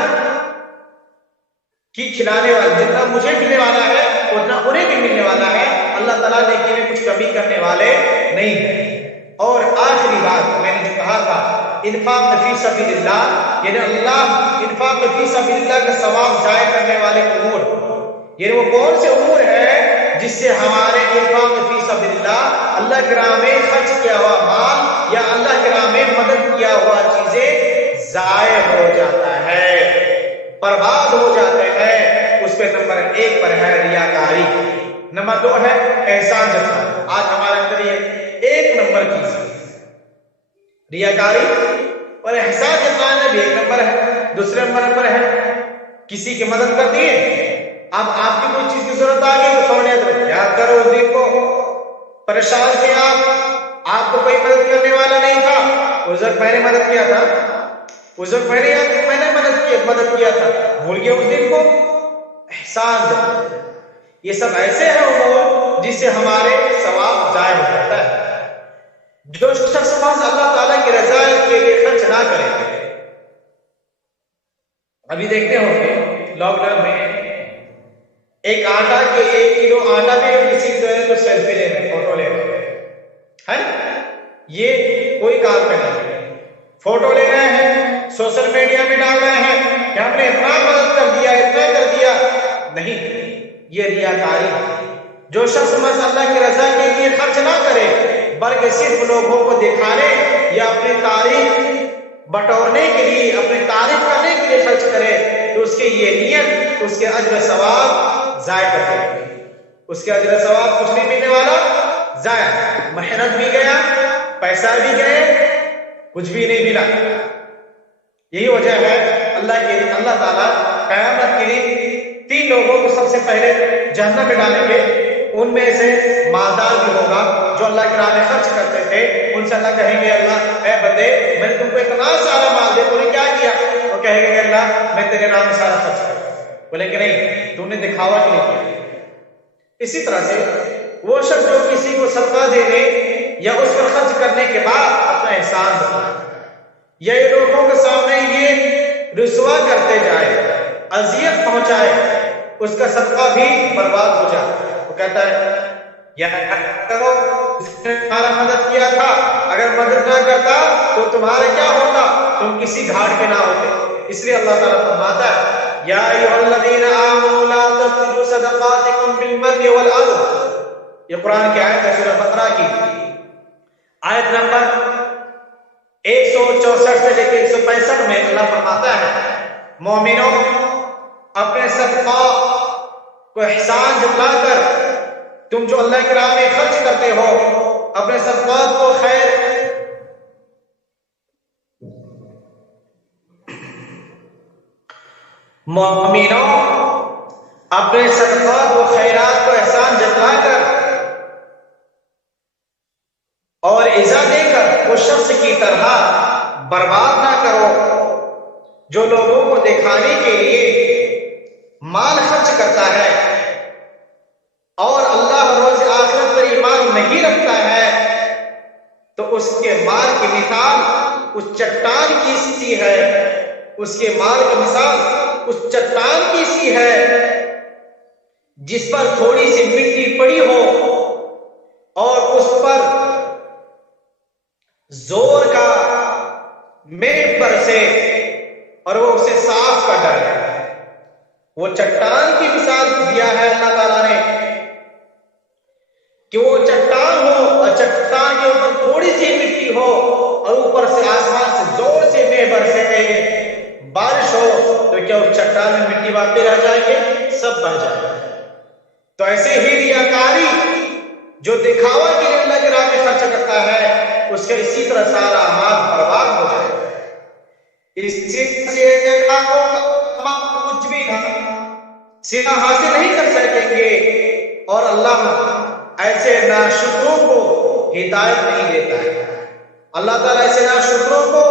کہ کھلانے والا، جتنا مجھے ملنے والا ہے اتنا انہیں بھی ملنے والا ہے۔ اللہ تعالیٰ نیکی میں کچھ کمی کرنے والے نہیں ہیں۔ اور آخری بات میں نے جو کہا تھا انفاق فی سبیل اللہ، یعنی اللہ انفاق فی سبیل اللہ کا ثواب ضائع کرنے والے امور، یعنی وہ کون سے امور ہے جس سے ہمارے انفاق فی سبیل اللہ کی راہ میں خرچ کیا ہوا مال یا اللہ کی راہ میں مدد کیا ہوا چیزیں ضائع ہو جاتا ہے، برباد ہو جاتے ہیں۔ اس پہ نمبر 1 پر ہے ریاکاری، نمبر 2 ہے احسان جتانا۔ آج ہمارے اندر یہ 1 نمبر چیز ہے، ریاکاری اور احسان جتانا بھی 1 نمبر ہے۔ دوسرے نمبر پر ہے کسی کی مدد کر دیے، اب آپ کی کوئی چیز کی ضرورت آ گئی تو سونے تو یاد کرو اس دن کو پریشان تھے آپ کو کوئی مدد کرنے والا نہیں تھا، اس وقت میں نے مدد کیا تھا، اس وقت میں نے مدد کیا تھا، بھول گئے اس دن کو؟ احسان جتانا، یہ سب ایسے ہیں امور جس سے ہمارے ثواب ضائع ہو جاتا ہے۔ جو شخص اللہ تعالیٰ کی رضا کے لیے خرچ نہ کرے، ابھی دیکھتے ہوں گے لاک ڈاؤن میں ایک آٹا کے 1 کلو آٹا بھی کسی جو ہے تو سیلفی لے رہے ہیں، فوٹو لے رہے ہیں، یہ کوئی کام کا نہیں، فوٹو لے رہے ہیں، سوشل میڈیا میں ڈال رہے ہیں کہ ہم نے اتنا مدد کر دیا، اتنا کر دیا، نہیں، یہ ریاکاری ہے۔ جو شخص اللہ کی رضا کے لیے خرچ نہ کرے بلکہ صرف لوگوں کو دکھانے یا اپنی تعریف بٹورنے کے لیے، اپنی تعریف کرنے کے لیے خرچ کرے تو اس کی یہ نیت اس کے اجر ثواب ضائع کر دے گی، اس کے اجر ثواب کچھ نہیں ملنے والا، ضائع، محنت بھی گیا، پیسہ بھی گئے، کچھ بھی نہیں ملا۔ یہی وجہ ہے اللہ تعالیٰ قیامت کے دن 3 لوگوں کو سب سے پہلے جہنم میں ڈالیں گے، ان میں سے مالدار بھی ہوگا جو اللہ کی راہ میں خرچ کرتے تھے، ان سے اللہ کہیں گے اللہ اے بندے میں نے تم کو اتنا سارا مال دیا، تو نے کیا کیا؟ وہ کہے گا کہ اللہ میں تیرے راہ میں سارا خرچ کرتا، بولے کہ نہیں تم نے دکھاوا کے لیے کیا۔ اسی طرح سے وہ شخص جو کسی کو صدقہ دینے یا اس پر خرچ کرنے کے بعد اپنا احسان بتائے یا یہ لوگوں کے سامنے یہ رسوا کرتے جائے، اذیت پہنچائے، اس کا صدقہ بھی برباد ہو جائے۔ وہ کہتا ہے یا کرو اس نے تمہارا مدد کیا تھا، اگر مدد نہ کرتا تو تمہارا کیا ہوتا، تم کسی گھاٹ کے نہ ہوتے۔ اس لیے اللہ تعالیٰ فرماتا ہے یا ایھا الذین آمنوا لا تبطلوا صدقاتکم بالمن والعذى، یہ قرآن کی آیت ہے، سورہ بقرہ کی آیت نمبر 164 سے لے کے 165 میں اللہ فرماتا ہے مومنوں اپنے صدقہ کو احسان جتلا کر تم جو اللہ کی راہ میں خرچ کرتے ہو اپنے صدقات کو خیر مومنوں اپنے صدقات و خیرات کو احسان جتلا کر اور عزا دے کر اس شخص کی طرح برباد نہ کرو جو لوگوں کو دکھانے کے لیے مال خرچ کرتا ہے اور اللہ روز آخرت پر ایمان نہیں رکھتا ہے، تو اس کے مال کی مثال اس چٹان کی سی ہے، اس کے مال کی مثال اس چٹان کی سی ہے جس پر تھوڑی سی مٹی پڑی ہو اور اس پر زور کا میغ برسے اور وہ اسے صاف کر ڈالے۔ وہ چٹان کی مثال دیا ہے اللہ تعالیٰ نے کہ وہ چٹان ہو اور چٹان کے اوپر تھوڑی سی مٹی ہو اور اوپر سے آسمان سے زور سے میغ برسے، بارش ہو تو کیا اس چٹان میں مٹی باقی رہ جائے گی؟ سب بہ جائے گا۔ تو ایسے ہی ریاکاری جو دکھاوا کے لیے اللہ کی راہ میں خرچ کرتا ہے اس کا اسی طرح سارا اعمال برباد ہو جائے گا۔ اس سے سیدھا حاصل نہیں کر سکیں گے، اور اللہ ایسے ناشکروں کو ہدایت نہیں دیتا ہے۔ اللہ تعالیٰ ایسے ناشکروں کو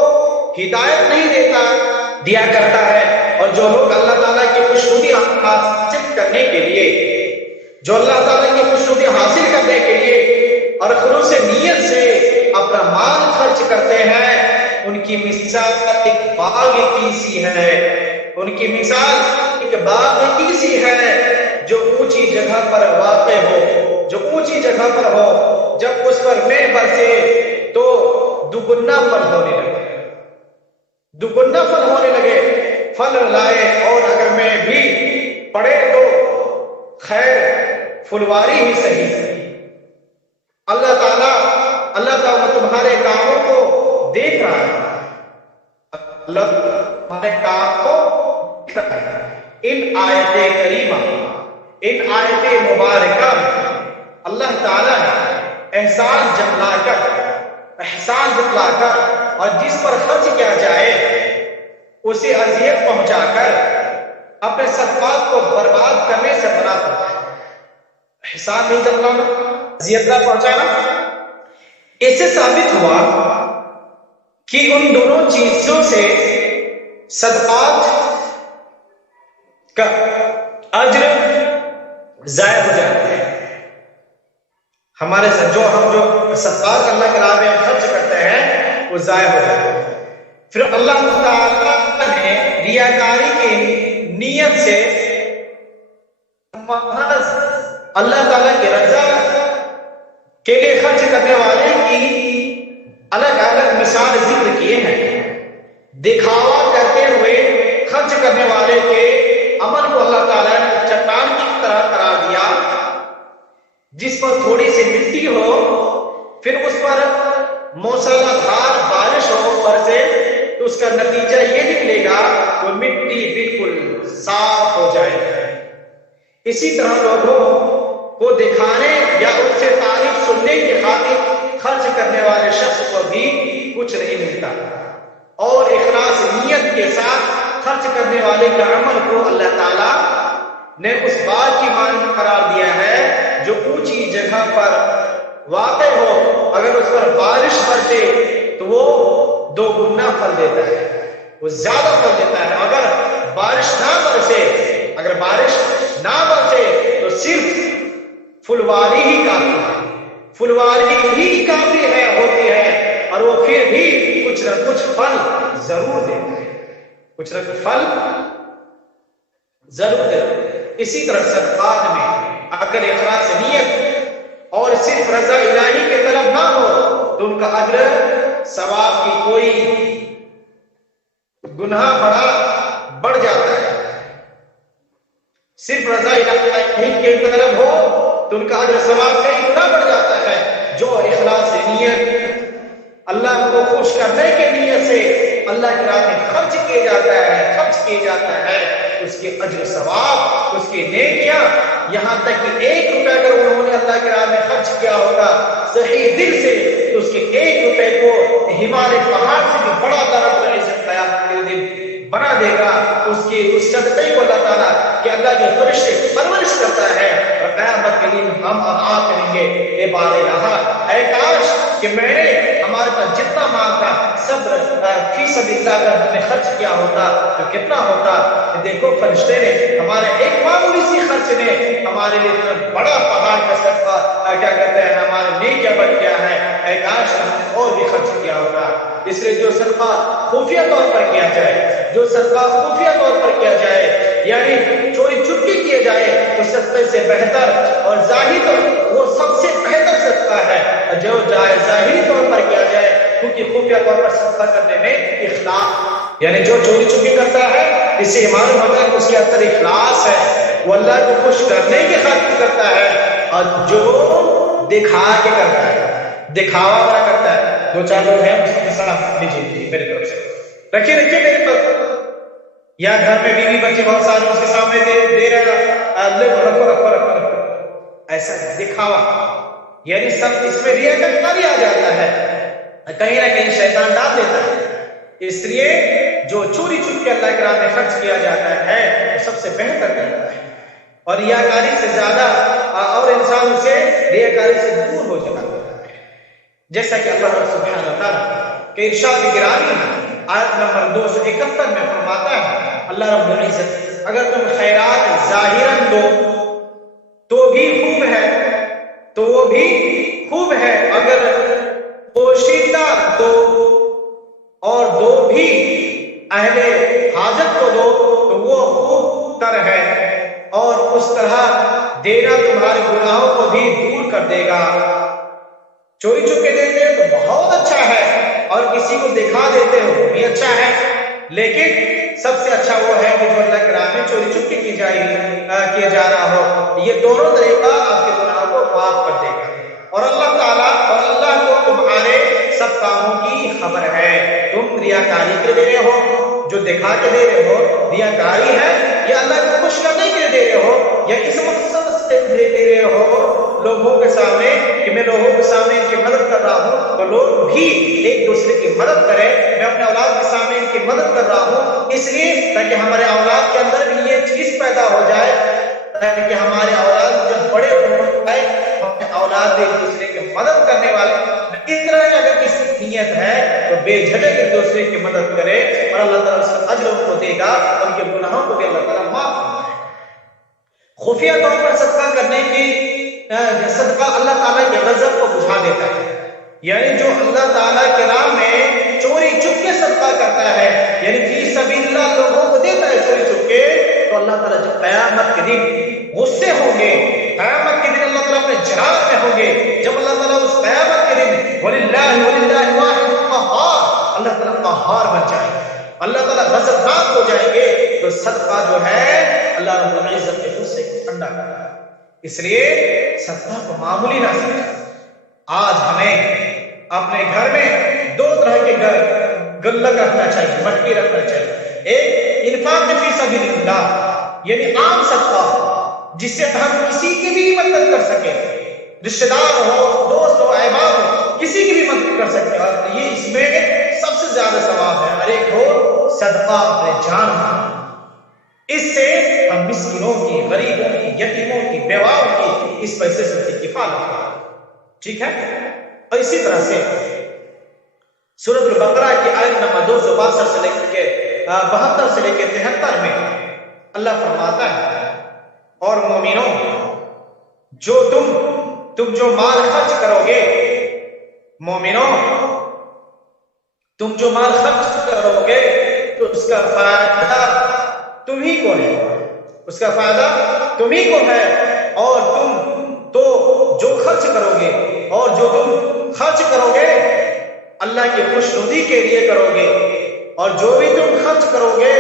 ہدایت نہیں دیا کرتا ہے۔ اور جو لوگ اللہ تعالیٰ کی خوشنودی حاصل کرنے کے لیے، جو اللہ تعالیٰ کی خوشنودی حاصل کرنے کے لیے اور خلوص نیت سے اپنا مال خرچ کرتے ہیں، ان کی مثال ایک باغ کی سی ہے، ان کی مثال ایک باغ کی سی ہے جو اونچی جگہ پر واقع ہو، جو اونچی جگہ پر ہو، جب اس پر مے برسے تو دوگنا پھل ہونے لگے، دوگنا پھل ہونے لگے، پھل لائے، اور اگر میں بھی پڑے تو خیر پھلواری ہی صحیح۔ اللہ تعالیٰ تمہارے کاموں کو دیکھ رہا ہے، اللہ تمہارے کام کو دیکھ رہا ہے۔ ان آیت کریمہ، ان آیت مبارکہ اللہ تعالیٰ نے احسان جتلا کر اور جس پر خرچ کیا جائے اسے اذیت پہنچا کر اپنے صدقات کو برباد کرنے سے منع کرتا ہے۔ احسان نہیں جتلانا، اذیت نہ پہنچانا۔ اس سے ثابت ہوا کہ ان دونوں چیزوں سے صدقات کا اجر ضائع ہو جاتا ہے۔ ہمارے جو صدقات اللہ کے راہ میں خرچ کرتے ہیں وہ ضائع ہو جاتے ہیں۔ پھر اللہ تعالیٰ نے ریاکاری کی نیت سے محض اللہ تعالیٰ کی رضا کے لیے خرچ کرنے والے کی الگ الگ مثال ذکر کیے ہیں۔ دکھاوا کرتے ہوئے خرچ کرنے والے کے عمل کو اللہ تعالیٰ نے چٹان کی طرح قرار دیا، جس پر تھوڑی سی مٹی ہو، پھر اس پر موسلا دھار بارش ہو اوپر سے، تو اس کا نتیجہ یہ نکلے گا وہ مٹی بالکل صاف ہو جائے گا۔ اسی طرح لوگوں کو دکھانے یا ان سے تعریف سننے کی خاطر خرچ کرنے والے شخص کو بھی کچھ نہیں ملتا، اور اخلاص نیت کے ساتھ خرچ کرنے والے کے عمل کو اللہ تعالیٰ نے اس بات کی مانند قرار دیا ہے جو اونچی جگہ پر واقع ہو، اگر اس پر بارش برسے تو وہ دو گنا پھل دیتا ہے، وہ زیادہ پھل دیتا ہے۔ اگر بارش نہ برسے تو صرف پھلواری ہی کافی ہے، پھلواری ہی کافی ہوتی ہے، اور وہ پھر بھی کچھ نہ کچھ پھل ضرور دیتا ہے، کچھ نہ کچھ پھل ضرور دیتا ہے۔ اسی طرح صدقات میں اگر اخلاص نیت اور صرف رضا الہی کے طرف نہ ہو تو ان کا اجر ثواب کی کوئی گناہ بڑھ جاتا ہے۔ صرف رضا الہی کے طرف ہو تو ان کا اجر ثواب سے اتنا بڑھ جاتا ہے۔ جو اخلاص نیت، اللہ کو خوش کرنے کے نیت سے اللہ کی راہ میں خرچ کیا جاتا ہے، اس کے اجر ثواب، اس کی نیکیاں، یہاں تک کہ 1 روپے اگر انہوں نے اللہ کی راہ میں خرچ کیا ہوگا صحیح دل سے، تو اس کے 1 روپے کو ہمالیہ پہاڑ سے بھی بڑا رب العزت قیامت کے دن بنا دے گا۔ اس صدقے کو اللہ تعالیٰ کہ اللہ کے فرشتے پرورش کرتا ہے، اور قیامت کے دن ہم ادا کریں گے، اے بار الہ، اے کاش کہ میں نے ہمارے پاس جتنا مال تھا سب فی سبیل اللہ اگر ہم نے خرچ کیا ہوتا تو کتنا ہوتا۔ دیکھو فرشتے نے ہمارے ایک معمولی سی خرچ نے ہمارے لیے اتنا بڑا پہاڑ کا صدقہ کیا کہتے ہیں ہمارے نیکیاں بن گیا ہے، اے کاش ہم نے اور بھی خرچ کیا ہوگا۔ اس لیے جو صدقہ خفیہ طور پر کیا جائے، یعنی چوری چپکی کیے جائے تو صدقے سے بہتر اور ظاہر وہ سب سے بہتر صدقہ ہے جو ظاہری طور پر کیا جائے، کیونکہ خفیہ طور پر صدقہ کرنے میں اخلاص، یعنی جو چوری چپکی کرتا ہے اس سے معلوم ہوتا ہے کہ اس کے اندر اخلاص ہے، وہ اللہ کو خوش کرنے کی خاطر کرتا ہے، اور جو دکھا کے کرتا ہے، دکھاوا نہ کرتا ہے۔ 2-4 لوگ ہیں اس کے ساتھ لیجیے میرے طرف سے رکھیے میرے طرف، یا گھر میں بیوی بچے بہت سارے اس کے سامنے دے رہا، رکھو ایسا دکھاوا، یعنی سب اس میں ریاکاری آ جاتا ہے، کہیں نہ کہیں شیطان ڈال دیتا ہے۔ اس لیے جو چوری چپ کے اللہ کے راہ میں خرچ کیا جاتا ہے وہ سب سے بہتر کرتا ہے۔ اور ریاکاری سے زیادہ اور انسان اسے ریاکاری سے دور ہو جاتا ہے، جیسا کہ اللہ سبحانہ وتعالی کے ارشاد گرامی ہے آیت نمبر 271 میں فرماتا ہے اللہ رب العزت، اگر تم خیرات ظاہراً دو تو بھی خوب ہے، تو وہ بھی خوب ہے، اگر پوشیدہ دو اور دو بھی اہل حاجت کو دو تو وہ خوب تر ہے، اور اس طرح دینا تمہارے گناہوں کو بھی دور کر دے گا۔ چوری چپکے دیتے ہو تو بہت اچھا ہے، اور کسی کو دکھا دیتے ہو وہ بھی اچھا ہے، لیکن سب سے اچھا وہ ہے کہ جو اللہ کے راہ میں چوری چپکے کیا جا رہا ہو۔ یہ دونوں طریقہ آپ کے گناہوں کو معاف کر دے گا، اور اللہ تعالیٰ اور اللہ کو تمہارے سب کاموں کی خبر ہے۔ تم ریاکاری کے دے رہے ہو، جو دکھا کے دے رہے ہو ریاکاری ہے، یا اللہ کو خوش کرنے کے لیے دے رہے ہو، یا اس مقصد سے دے رہے ہو لوگوں کے سامنے کہ میں لوگوں کے سامنے ان کی مدد کر رہا ہوں، تو لوگ بھی ایک دوسرے کی مدد کریں۔ میں اپنے اولاد کے سامنے ان کی مدد کر رہا ہوں اس لیے تاکہ ہمارے اولاد کے اندر بھی یہ چیز پیدا ہو جائے، تاکہ ہمارے اولاد جب بڑے ہو جائے اپنے اولاد ایک دوسرے کی مدد کرنے والے اس طرح کی اگر کسی نیت ہے تو بے جھجک ایک دوسرے کی مدد کرے، اور اللہ تعالیٰ اس کا اجر ان کو دے گا، ان کے گناہوں کو بھی اللہ تعالیٰ معاف کرے گا۔ خفیہ طور پر صدقہ کرنے کی صدقہ اللہ تعالیٰ کے غضب کو بجھا دیتا ہے، یعنی جو اللہ تعالیٰ کے راہ میں چوری چپ کے صدقہ کرتا ہے، یعنی فی سبیل اللہ لوگوں کو دیتا ہے چوری چپ کے، تو اللہ تعالیٰ جب قیامت کے دن غصے ہوں گے، قیامت کے دن اللہ تعالیٰ اپنے جلال میں ہوں گے، جب اللہ تعالیٰ اس قیامت کے دن وَلِلَّهِ وَاحِدٌ قَهَّارٌ، اللہ تعالیٰ قہار بن جائے گا، اللہ تعالیٰ غضبناک ہو جائیں گے، تو صدقہ جو ہے اللہ رب العزت کے غصے کو ٹھنڈا کرتا ہے۔ اس لیے صدقہ کو معمولی نہ سمجھیں۔ آج ہمیں اپنے گھر میں دو طرح کے گلک رکھنا چاہیے، مٹکی رکھنا چاہیے۔ ایک انفاق فی سبیل اللہ، یعنی عام صدقہ جس سے ہم کسی کی بھی مدد کر سکیں، رشتہ دار ہو، دوست ہو، احباب ہو، کسی کی بھی مدد کر سکیں، اور یہ اس میں سب سے زیادہ ثواب ہے۔ اور ایک ہو صدقہ اپنے جان کا، اس سے ہم مسکینوں کی، غریبوں کی، یتیموں کی، بیواؤں کی اس پیسے سے کفالت کریں، ٹھیک ہے۔ اور اسی طرح سے سورۃ البقرہ کی آیت نمبر 262 سے لے کے 72 سے لے کے 73 میں اللہ فرماتا ہے، اور مومنوں جو تم جو مال خرچ کرو گے، مومنوں تم جو مال خرچ کرو گے تو اس کا فائدہ تمہیں کو ہے، اس کا فائدہ تمہیں کو ہے، اور تم تو جو خرچ کرو گے، اور جو تم خرچ کرو گے اللہ کی خوشنودی کے لیے کرو گے، اور جو بھی تم خرچ کرو گے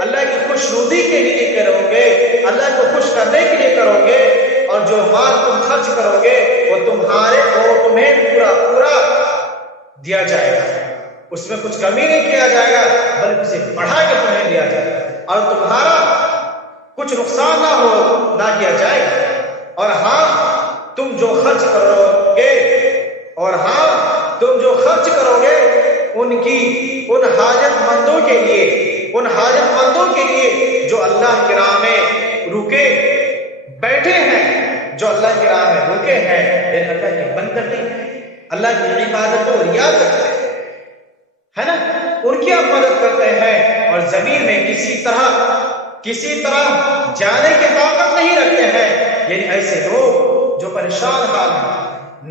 اللہ کی خوشنودی کے لیے کرو گے، اللہ کو خوش کرنے کے لیے کرو گے، اور جو مال تم خرچ کرو گے وہ تمہیں پورا دیا جائے گا، اس میں کچھ کمی نہیں کیا جائے گا بلکہ اسے بڑھا کے تمہیں دیا جائے گا، اور تمہارا کچھ نقصان نہ کیا جائے گا۔ اور ہاں تم جو خرچ کرو گے، اور ہاں تم جو خرچ کرو گے ان حاجت مندوں کے لیے جو اللہ کی راہ میں رکے بیٹھے ہیں، جو اللہ کی راہ میں رکے ہیں، لیکن اللہ کی بندگی اللہ کی عبادت و ریاضت ہے نا، ان کی آپ مدد کرتے ہیں، اور زمین میں کسی طرح جانے کی طاقت نہیں رکھتے ہیں، یعنی ایسے لوگ جو پریشان حال ہیں،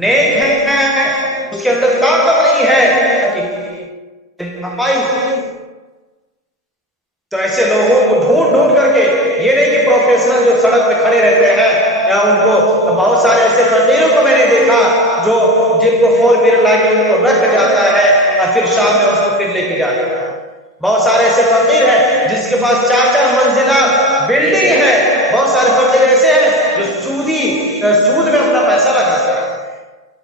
نیک ہیں، اس کے اندر طاقت نہیں ہے تو ایسے لوگوں کو ڈھونڈ کر کے، یہ نہیں کہ پروفیشنل جو سڑک پہ کھڑے رہتے ہیں، یا ان کو بہت سارے ایسے فقیروں کو میں نے دیکھا جن کو 4 وہیلر لا کے ان کو رکھ جاتا ہے اور پھر شام میں اس کو پھر لے کے جاتا ہے۔ بہت سارے ایسے فقیر ہیں جس کے پاس 4 منزلہ بلڈنگ ہے، بہت سارے فقیر ایسے ہیں جو سود میں اپنا پیسہ لگاتے ہیں،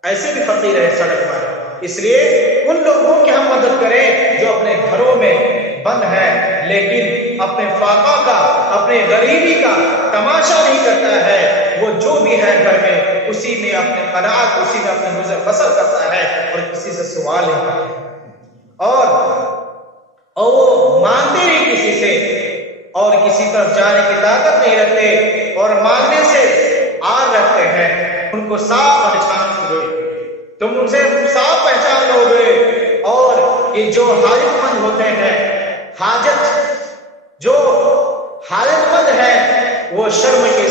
ایسے بھی فقیر ہیں سڑک پر۔ اس لیے ان لوگوں کی ہم مدد کریں جو اپنے گھروں میں بند ہے، لیکن اپنے فاقہ کا، اپنے غریبی کا تماشا نہیں کرتا ہے، وہ جو بھی ہے گھر میں اسی میں اپنے قناعت، اسی میں اپنے گزر بسر کرتا ہے، اور کسی سے سوال نہیں کرتا، اور وہ مانتے نہیں کسی سے، اور کسی طرف جانے کی طاقت نہیں رکھتے، اور مانتے ان کو صاف پہچان گے، تم ان سے صاف پہچان لو گے۔ اور یہ جو حاجت مند ہوتے ہیں، جو حاجت مند ہے، وہ شرم کے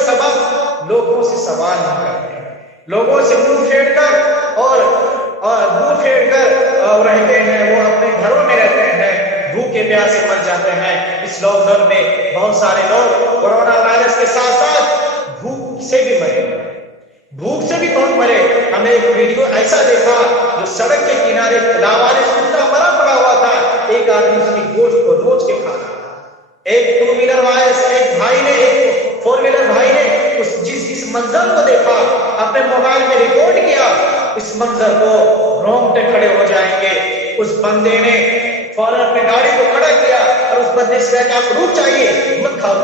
سبب لوگوں سے سوال نہ کرتے ہیں، لوگوں سے منہ پھیر کر اور رہتے ہیں، وہ اپنے گھروں میں رہتے ہیں، بھوکے پیاسے مر جاتے ہیں۔ اس لاک ڈاؤن میں بہت سارے لوگ کورونا وائرس کے ساتھ ساتھ بھوک سے بھی بہت مرے۔ ہم نے ایک ویڈیو ایسا دیکھا جو سڑک کے کنارے لاوارث کتا مرا پڑا ہوا تھا، ایک آدمی اس کی گوشت کو نوچ کے کھا رہا تھا۔ ایک 2 ویلر ایک 4 ویلر بھائی نے اس منظر کو دیکھا، اپنے موبائل میں ریکارڈ کیا۔ اس منظر کو رونگٹے کھڑے ہو جائیں گے۔ اس بندے نے فوراً اپنے گاڑی کو کھڑا کیا اور اس بندے سے کہا کہ آپ رک جائیے، مت کھاؤ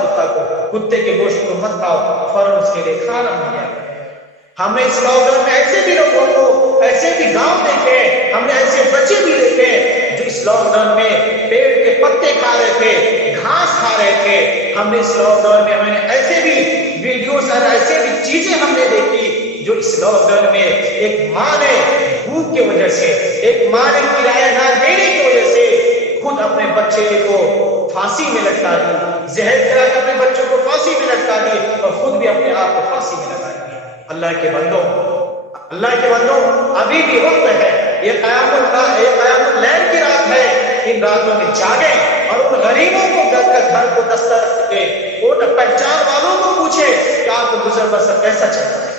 کتے کے گوشت کو مت کھاؤ۔ فوراً اس کے لیے کھانا مل گیا۔ ہم نے اس لاک ڈاؤن میں ایسے بھی لوگوں کو، ایسے بھی گاؤں دیکھے، ہم نے ایسے بچے بھی دیکھے جو اس لاک ڈاؤن میں پیڑ کے پتے کھا رہے تھے، گھاس کھا رہے تھے۔ ہم نے اس لاک ڈاؤن میں ایسے بھی ویڈیوز اور ایسے بھی چیزیں ہم نے دیکھی جو اس لاک ڈاؤن میں ایک ماں نے بھوک کی وجہ سے، ایک ماں نے کرایہ نہ دینے کی وجہ سے خود اپنے بچے کو پھانسی میں لٹکا دی، زہر کرا کے اپنے بچوں کو پھانسی میں لٹکا دی اور خود بھی اپنے آپ کو پھانسی میں لگا دی۔ اللہ کے بندوں، ابھی بھی وقت ہے۔ یہ قیام اللیل کی رات ہے۔ ان راتوں میں جاگیں اور ان غریبوں کو گھر کو دستک دے، ان پہچان والوں کو پوچھے کہ آپ کو گزر بسر کیسا چل رہا ہے،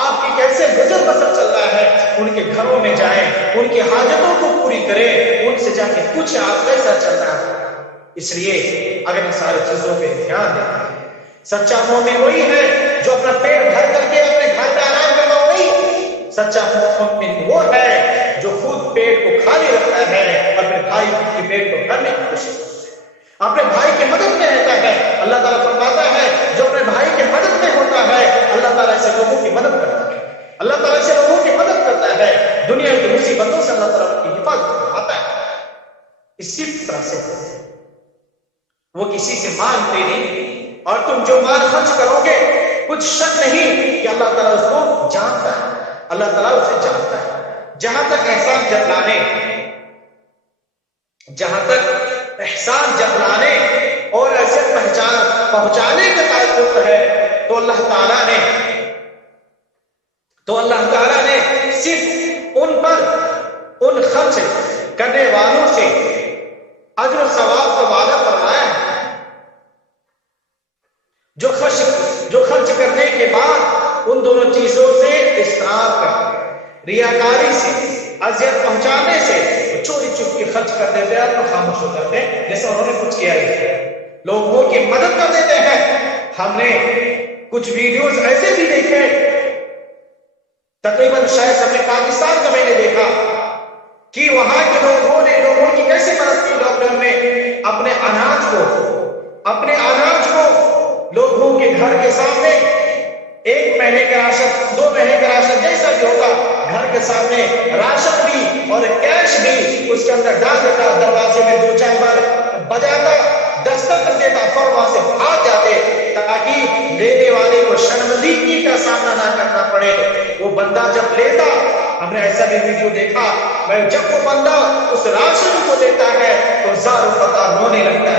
آپ کی کیسے گزر بسر چل رہا ہے۔ ان کے گھروں میں جائیں، ان کی حاجتوں کو پوری کریں، ان سے جا کے پوچھیں آپ کیسا چل رہا ہے۔ اس لیے اگر ان ساری چیزوں پہ دھیان دینا ہے، سچا مومن وہی ہے جو اپنا پیٹ بھر کر کے اپنے گھر پہ آرام کرنا وہی سچا مومن وہ ہے جو خود پیٹ کو خالی رکھتا ہے اور اپنے بھائی کے پیٹ کو بھرنے کی کوشش کرتا ہے، اپنے بھائی کی مدد میں رہتا ہے۔ اللہ تعالیٰ فرماتا ہے جو اپنے بھائی کی مدد میں ہوتا ہے اللہ تعالیٰ سے لوگوں کی مدد کرتا ہے، اللہ تعالیٰ سے لوگوں کی مدد کرتا ہے، دنیا کی مصیبتوں سے اللہ تعالیٰ کی حفاظت فرماتا ہے۔ اسی طرح سے وہ کسی سے مانگتے نہیں، اور تم جو مال خرچ کرو گے کچھ شک نہیں کہ اللہ تعالیٰ اس کو جانتا ہے، اللہ تعالیٰ اسے جانتا ہے۔ جہاں تک احسان جتلانے اور ایسے پہنچانے کا تعلق ہے تو اللہ تعالیٰ نے صرف ان خرچ کرنے والوں سے اجر و ثواب کا وعدہ فرمایا ہے جو خرچ کرنے کے بعد ان دونوں چیزوں سے اسراف کرتے، ریاکاری سے، اذیت پہنچانے سے، چوری چپ کے خرچ کر دیتے ہیں اور خاموش ہو جاتے ہیں جیسے انہوں نے کچھ کیا ہے، لوگوں کی مدد کر دیتے ہیں۔ ہم نے کچھ ویڈیوز ایسے بھی دیکھے، تقریباً شاید ہم نے پاکستان کا میں نے دیکھا کہ وہاں کے لوگوں نے لوگوں کی کیسے مدد کی لاک ڈاؤن میں، اپنے اناج کو لوگوں کے گھر کے سامنے 1 مہینے کا راشن، 2 مہینے کا راشن جیسا بھی ہوگا، گھر کے سامنے راشن بھی اور کیش بھی اس کے اندر ڈال دیتا، دروازے میں 2-4 بار بجاتا، دستک کر دیتا، فوراً وہاں سے بھاگ جاتے تاکہ لینے والے کو شرمندگی کا سامنا نہ کرنا پڑے۔ وہ بندہ جب لیتا، ہم نے ایسا بھی ویڈیو دیکھا، جب وہ بندہ اس راشن کو دیتا ہے تو زاروں قطار رونے لگتا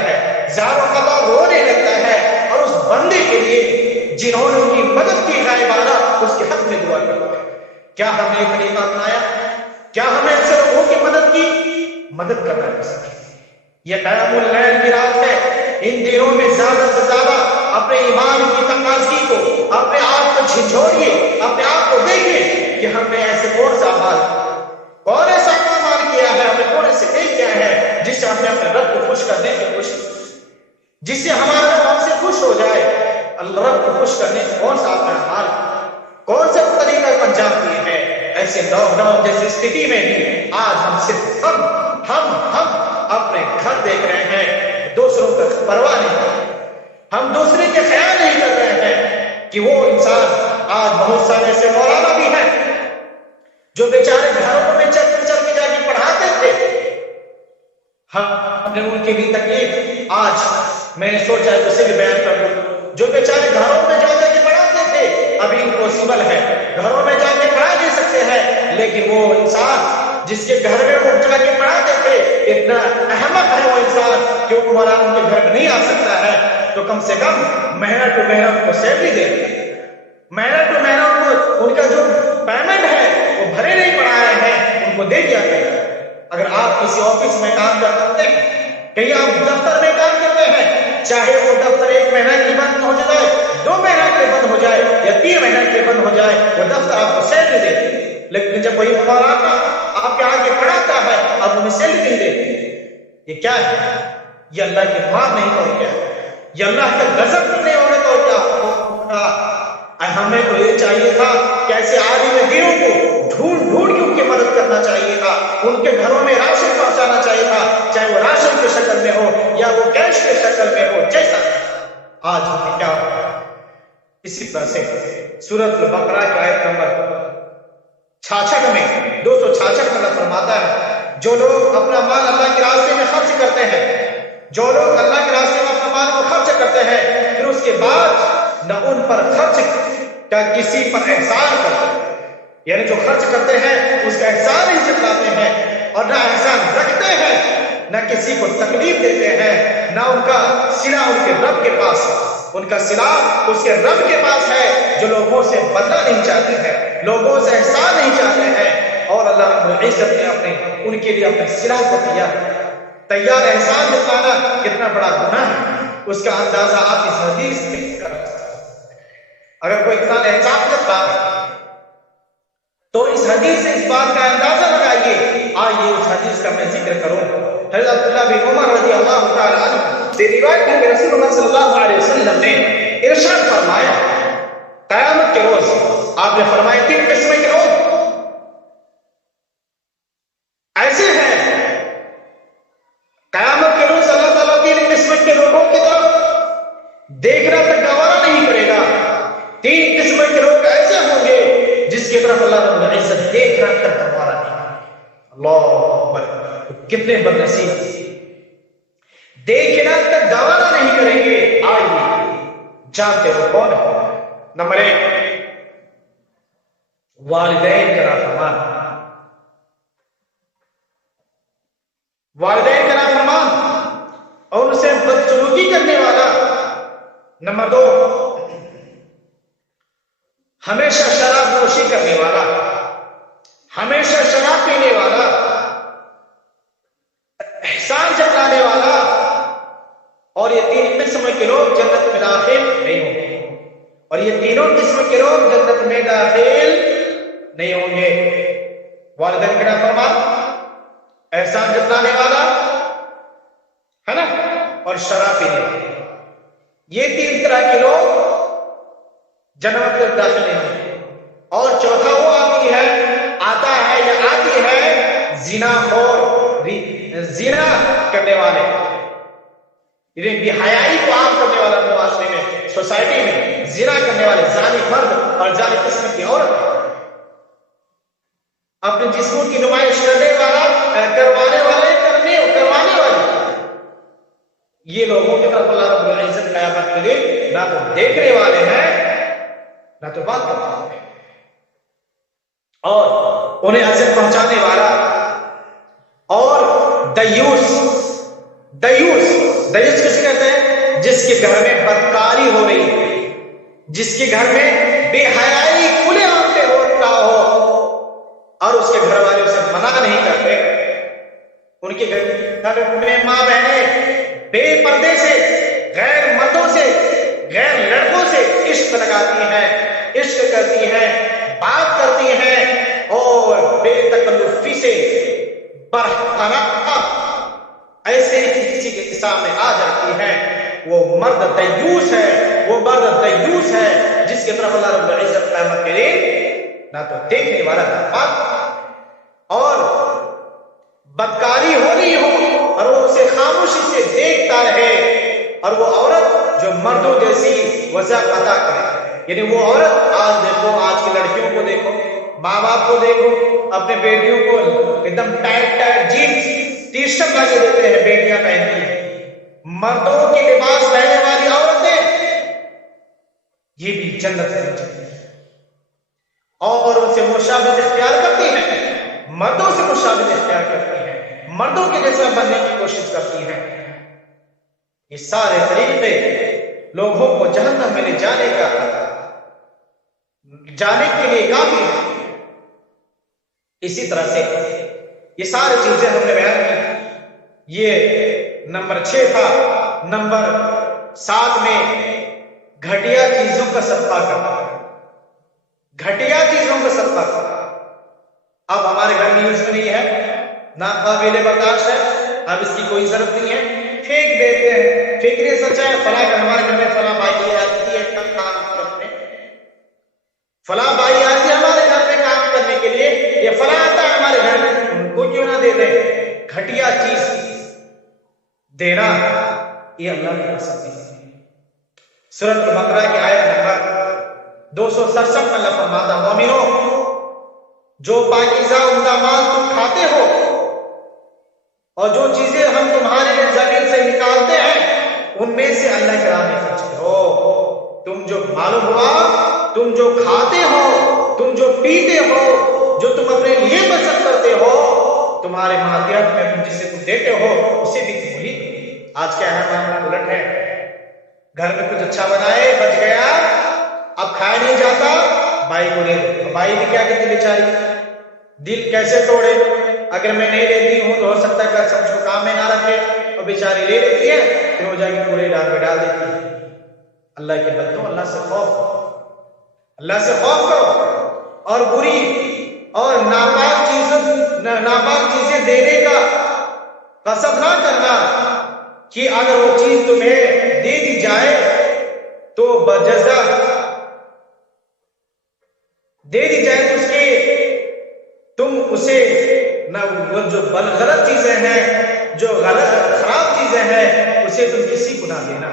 ہے اور اس بندے کے لیے جنہوں نے ان کی مدد کی غائبانہ اس کے حق میں دعا کرتا ہے۔ کیا ہم نے یہ طریقہ اپنایا؟ کیا ہمیں ایسے لوگوں کی مدد کرنا پسند ہے؟ یہ قیام اللیل کی رات ہے، ان دنوں میں زیادہ سے زیادہ اپنے ایمان کی تقاضی کو، اپنے آپ کو جھنجھوڑیے، اپنے آپ کو دیکھیں کہ ہم نے ایسے کون ایسا کام کیا ہے، ہم نے کون ایسے کام کیا ہے جس سے ہم نے اپنے رب کو خوش کرنے کی کوشش، جس سے ہمارا رب ہم سے خوش ہو جائے۔ اللہ رب کو خوش کرنے سے کون سا طریقہ انجام دیے ہیں؟ ایسے لاک ڈاؤن جیسی استھتی میں بھی آج ہم صرف ہم اپنے گھر دیکھ رہے ہیں، دوسروں کا پرواہ نہیں کر رہے، ہم دوسرے کے خیال نہیں کر رہے ہیں کہ وہ انسان، آج بہت سارے ایسے مولانا بھی ہیں جو بیچارے گھروں میں چل کے جا کے پڑھاتے تھے، ہم نے ان کی بھی تکلیف آج میں نے سوچا اسے بھی بیان کر دوں، جو بیچارے گھروں میں جا کے پڑھاتے تھے ابھی امپوسیبل ہے، گھروں میں جا کے پڑھا دے سکتے ہیں، لیکن وہ انسان جس کے گھر میں وہ جا کے پڑھاتے تھے اتنا احمق ہے وہ انسان کہ وہ مولانا ان کے گھر میں نہیں آ سکتا ہے، تو کم سے کم مہینہ ٹو مہینہ ان کو سیلری دے، مہینہ ٹو مہینہ ان کا جو پیمنٹ ہے وہ بھرے نہیں پڑھائے ہیں ان کو دے دیا گیا۔ اگر آپ کسی آفس میں کام کرتے ہیں، کہیں آپ دفتر میں کام کرتے ہیں، چاہے وہ دفتر 1 مہینہ کے بند ہو جائے، 2 مہینہ کے بند ہو جائے یا 3 مہینہ کے بند ہو جائے، وہ دفتر آپ کو سیلری دے، لیکن جب وہی مولانا آپ کے آگے پڑھاتا ہے آپ انہیں سیلری نہیں دیتے، یہ کیا ہے؟ یہ اللہ کی بات نہیں تو کیا؟ یہ اللہ کا غضب نہیں ہونے تو کیا؟ ہمیں تو یہ چاہیے تھا کہ ایسے عالم دینوں کو ڈھونڈ ڈھونڈ کے ان کی مدد کرنا چاہیے تھا، ان کے گھروں میں راشن پہنچانا چاہیے تھا، چاہے وہ راشن کی شکل میں ہو یا وہ کیش کی شکل میں ہو، جیسا آج ہمیں کیا ہو۔ اسی طرح سے سورۃ البقرہ کی آیت نمبر 66 میں 266 میں اللہ فرماتا ہے جو لوگ اپنا مال اللہ کے راستے میں خرچ کرتے ہیں، جو لوگ اللہ کے راستے میں اپنا مال کو خرچ کرتے ہیں، پھر اس کے بعد نہ ان پر خرچ کا کسی پر احسان کرتے ہیں، یعنی جو خرچ کرتے ہیں اس کا احسان نہیں جتلاتے ہیں اور نہ احسان رکھتے ہیں، نہ کسی کو تکلیف دیتے ہیں، نہ ان کا صلہ ان کے رب کے پاس ہے، ان کا صلہ اس کے رب کے پاس ہے جو لوگوں سے بدلہ نہیں چاہتے ہیں، لوگوں سے احسان نہیں چاہتے ہیں، اور اللہ رب العزت نے اپنے ان کے لیے اپنے صلہ کو تیار احسان جتانا کتنا بڑا گناہ ہے، اس کا اندازہ آپ اس حدیث سے کر سکتے ہیں۔ اگر کوئی انسان احسان کرتا تو اس حدیث سے اس بات کا اندازہ لگائیے۔ آئیے اس حدیث کا میں ذکر کروں۔ حضرت عبداللہ بن عمر رضی اللہ تعالی عنہ سے روایت ہے کہ رسول اللہ صلی اللہ علیہ وسلم نے ارشاد فرمایا قیامت کے روز آپ نے فرمایا 3 قسم کے لوگ ایسے ہیں، قیامت کے روز اللہ تعالیٰ 3 قسم کے لوگوں کی طرف دیکھنا تک گوارا نہیں کرے گا۔ 3 قسم کے لوگ ایسے ہوں گے جس کی طرف اللہ رب العزت دیکھنا تک گوارا نہیں کرے گا۔ اللہ اکبر، کتنے بدنصیب، دیکھنا تک گوارا نہیں کریں گے۔ آئیے جانتے ہو کون ہے؟ نمبر 1 والدین کا نافرمان، والدین کا نافرمان اور ان سے بدسلوکی کرنے والا۔ نمبر 2 ہمیشہ شراب نوشی کرنے والا، ہمیشہ شراب پینے والا، احسان جتانے والا، اور یہ 3 قسم کے لوگ جنت میں داخل نہیں ہوں گے، اور یہ تینوں قسم کے لوگ جنت میں داخل نہیں ہوں گے۔ والدین کا نافرمان، احسان جتانے والا ہے نا، اور شراب پینے والا، یہ 3 طرح کے لوگ جنت میں داخل نہیں ہوں گے۔ اور چوتھا وہ آتا ہے یا آتی ہے زنا خور، زنا کرنے والے، یعنی بے حیائی کو عام کرنے والا معاشرے میں، سوسائٹی میں زنا کرنے والے، زانی مرد اور زانی قسم کی عورت، اپنے جسموں کی نمائش کرنے والا، کروانے والے، کروانے والے، یہ لوگوں کی طرف اللہ رب العزت قیامت کے دن نہ تو دیکھنے والے ہیں نہ تو بات کرتے ہیں، اور انہیں اذیت پہنچانے والا اور دیوس کسے کہتے ہیں؟ جس کے گھر میں بدکاری ہو رہی ہے، جس کے گھر میں بے حیائی کھلے عام پہ ہو رہا ہو اور اس کے گھر والے اسے منع نہیں کرتے، ان کے گھر میں ماں بہنیں بے پردے سے، غیر مردوں سے، غیر لڑکوں سے عشق لگاتی ہیں، عشق کرتی ہیں، بات کرتی ہیں، اور بے تکلفی سے برقرار ایسے ہی کسی کے سامنے آ جاتی ہے، وہ مرد دیوس ہے، وہ مرد دیوس ہے جس کی طرف اللہ رب العزت قیامت کے دن نہ تو دیکھنے والا نہ بات، اور بدکاری ہو رہی ہو اور وہ اسے خاموشی سے دیکھتا رہے، اور وہ عورت جو مردوں جیسی وضع عطا کرے، یعنی وہ عورت، آج دیکھو آج کی لڑکیوں کو دیکھو، ماں باپ کو دیکھو، اپنے بیٹیوں کو ایک دم ٹائٹ جینس ٹی شرٹ لگے دیتے ہیں، بیٹیاں پہنتی ہیں، مردوں کے لباس پہننے والی عورتیں، یہ بھی جنت میں اور ان سے مشابہت اختیار کرتی ہیں، مردوں سے مشابہت اختیار کرتی ہیں، مردوں کے جیسا بننے کی کوشش کرتی ہیں. یہ سارے طریقے لوگوں کو جہنم میں لے جانے کے لیے کافی ہے. اسی طرح سے یہ ساری چیزیں ہم نے بیان کی. یہ نمبر 6 تھا. نمبر 7 میں گھٹیا چیزوں کا صدقہ کرنا. گھٹیا چیزوں کا صدقہ کرنا اب ہمارے گھر میں یوز نہیں ہے، ناقابل برداشت ہے، اب اس کی کوئی ضرورت نہیں ہے، پھینک دیتے ہیں. پھینکنے سچ ہے، فلاں ہمارے گھر میں فلاں بھائی آتی ہے کام کرنے، فلاں بھائی آتی ہے ہمارے گھر میں کام کرنے کے لیے، یہ فلاں آتا ہے ہمارے گھر میں، ان کو کیوں نہ دے دیں. گھٹیا چیز دینا یہ اللہ کی پسند ہے. سورۃ البقرہ کی آیت نمبر 267 میں اللہ فرماتا ہے مومنو جو پاکیزہ عمدہ مال تم کھاتے ہو اور جو چیزیں ہم تمہارے لیے زمین سے نکالتے ہیں ان میں سے اللہ کے راہ میں خرچ کرو. تم جو معلوم ہوا تم جو کھاتے ہو، تم جو پیتے ہو، جو تم اپنے لیے بچت کرتے ہو، تمہارے ماتحت میں تم جسے تم دیتے ہو اسے بھی تم وہی. آج کیا ہے معاملہ الٹ ہے. گھر میں کچھ اچھا بنائے بچ گیا، اب کھایا نہیں جاتا، بھائی کو دے دو. بھائی بھی کیا کہتی بیچاری، دل کیسے توڑے. اگر میں نہیں لیتی ہوں تو ہو سکتا ہے کہ سب کو کام میں نہ رکھے اور بیچاری لے لیتی ہے، پھر ہو جائے گی پورے ڈال میں ڈال دیتی ہے. اللہ کے بندوں اللہ سے خوف کرو، اللہ سے خوف کرو اور بری اور ناپاک چیزیں دینے کا قصد نہ کرنا کہ اگر وہ چیز تمہیں دے دی جائے تو بجزا دے دی جائے تو اس کے تم اسے نہ وہ جو غلط چیزیں ہیں، جو غلط خراب چیزیں ہیں، اسے تم کسی کو نہ دینا.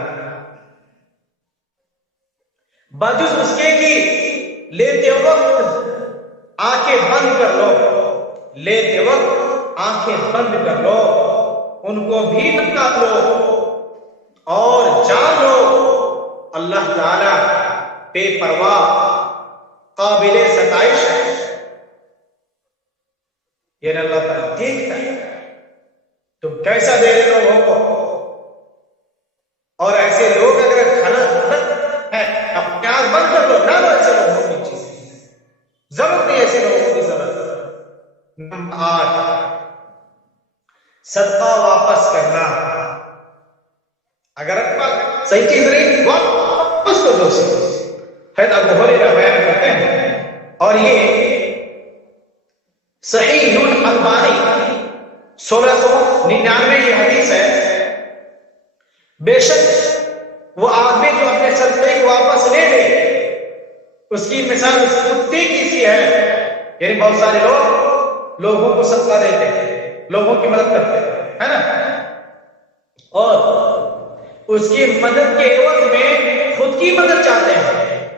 بجز اس کے کی لیتے وقت آنکھیں بند کر لو، لیتے وقت آنکھیں بند کر لو، ان کو بھی نکال لو اور جان لو اللہ تعالی بے پرواہ قابل ستائش ہے. یعنی اللہ تعالیٰ دیکھتا ہے تم کیسا دے رہے لوگوں کو. اور ایسے لوگ اگر غلط ہے اپنے آنکھ بند کر دو، نہ لو ایسے لوگوں کی چیزیں، ضرورت نہیں ایسے لوگوں کی ضرورت. نمبر 8 صدقہ واپس کرنا. اگر صحیح چیز نہیں واپس کر دو. حضرت ابو ہریرہ بیان کرتے ہیں اور یہ صحیح البانی 1699 یہ حدیث ہے. بے شک وہ آدمی جو اپنے صدقے کو واپس لے لے اس کی مثال اس کتے کی سی ہے. یعنی بہت سارے لوگ لوگوں کو صدقہ دیتے ہیں، لوگوں کی مدد کرتے ہیں، ہے نا، اور اس کی مدد کے عوض میں خود کی مدد چاہتے ہیں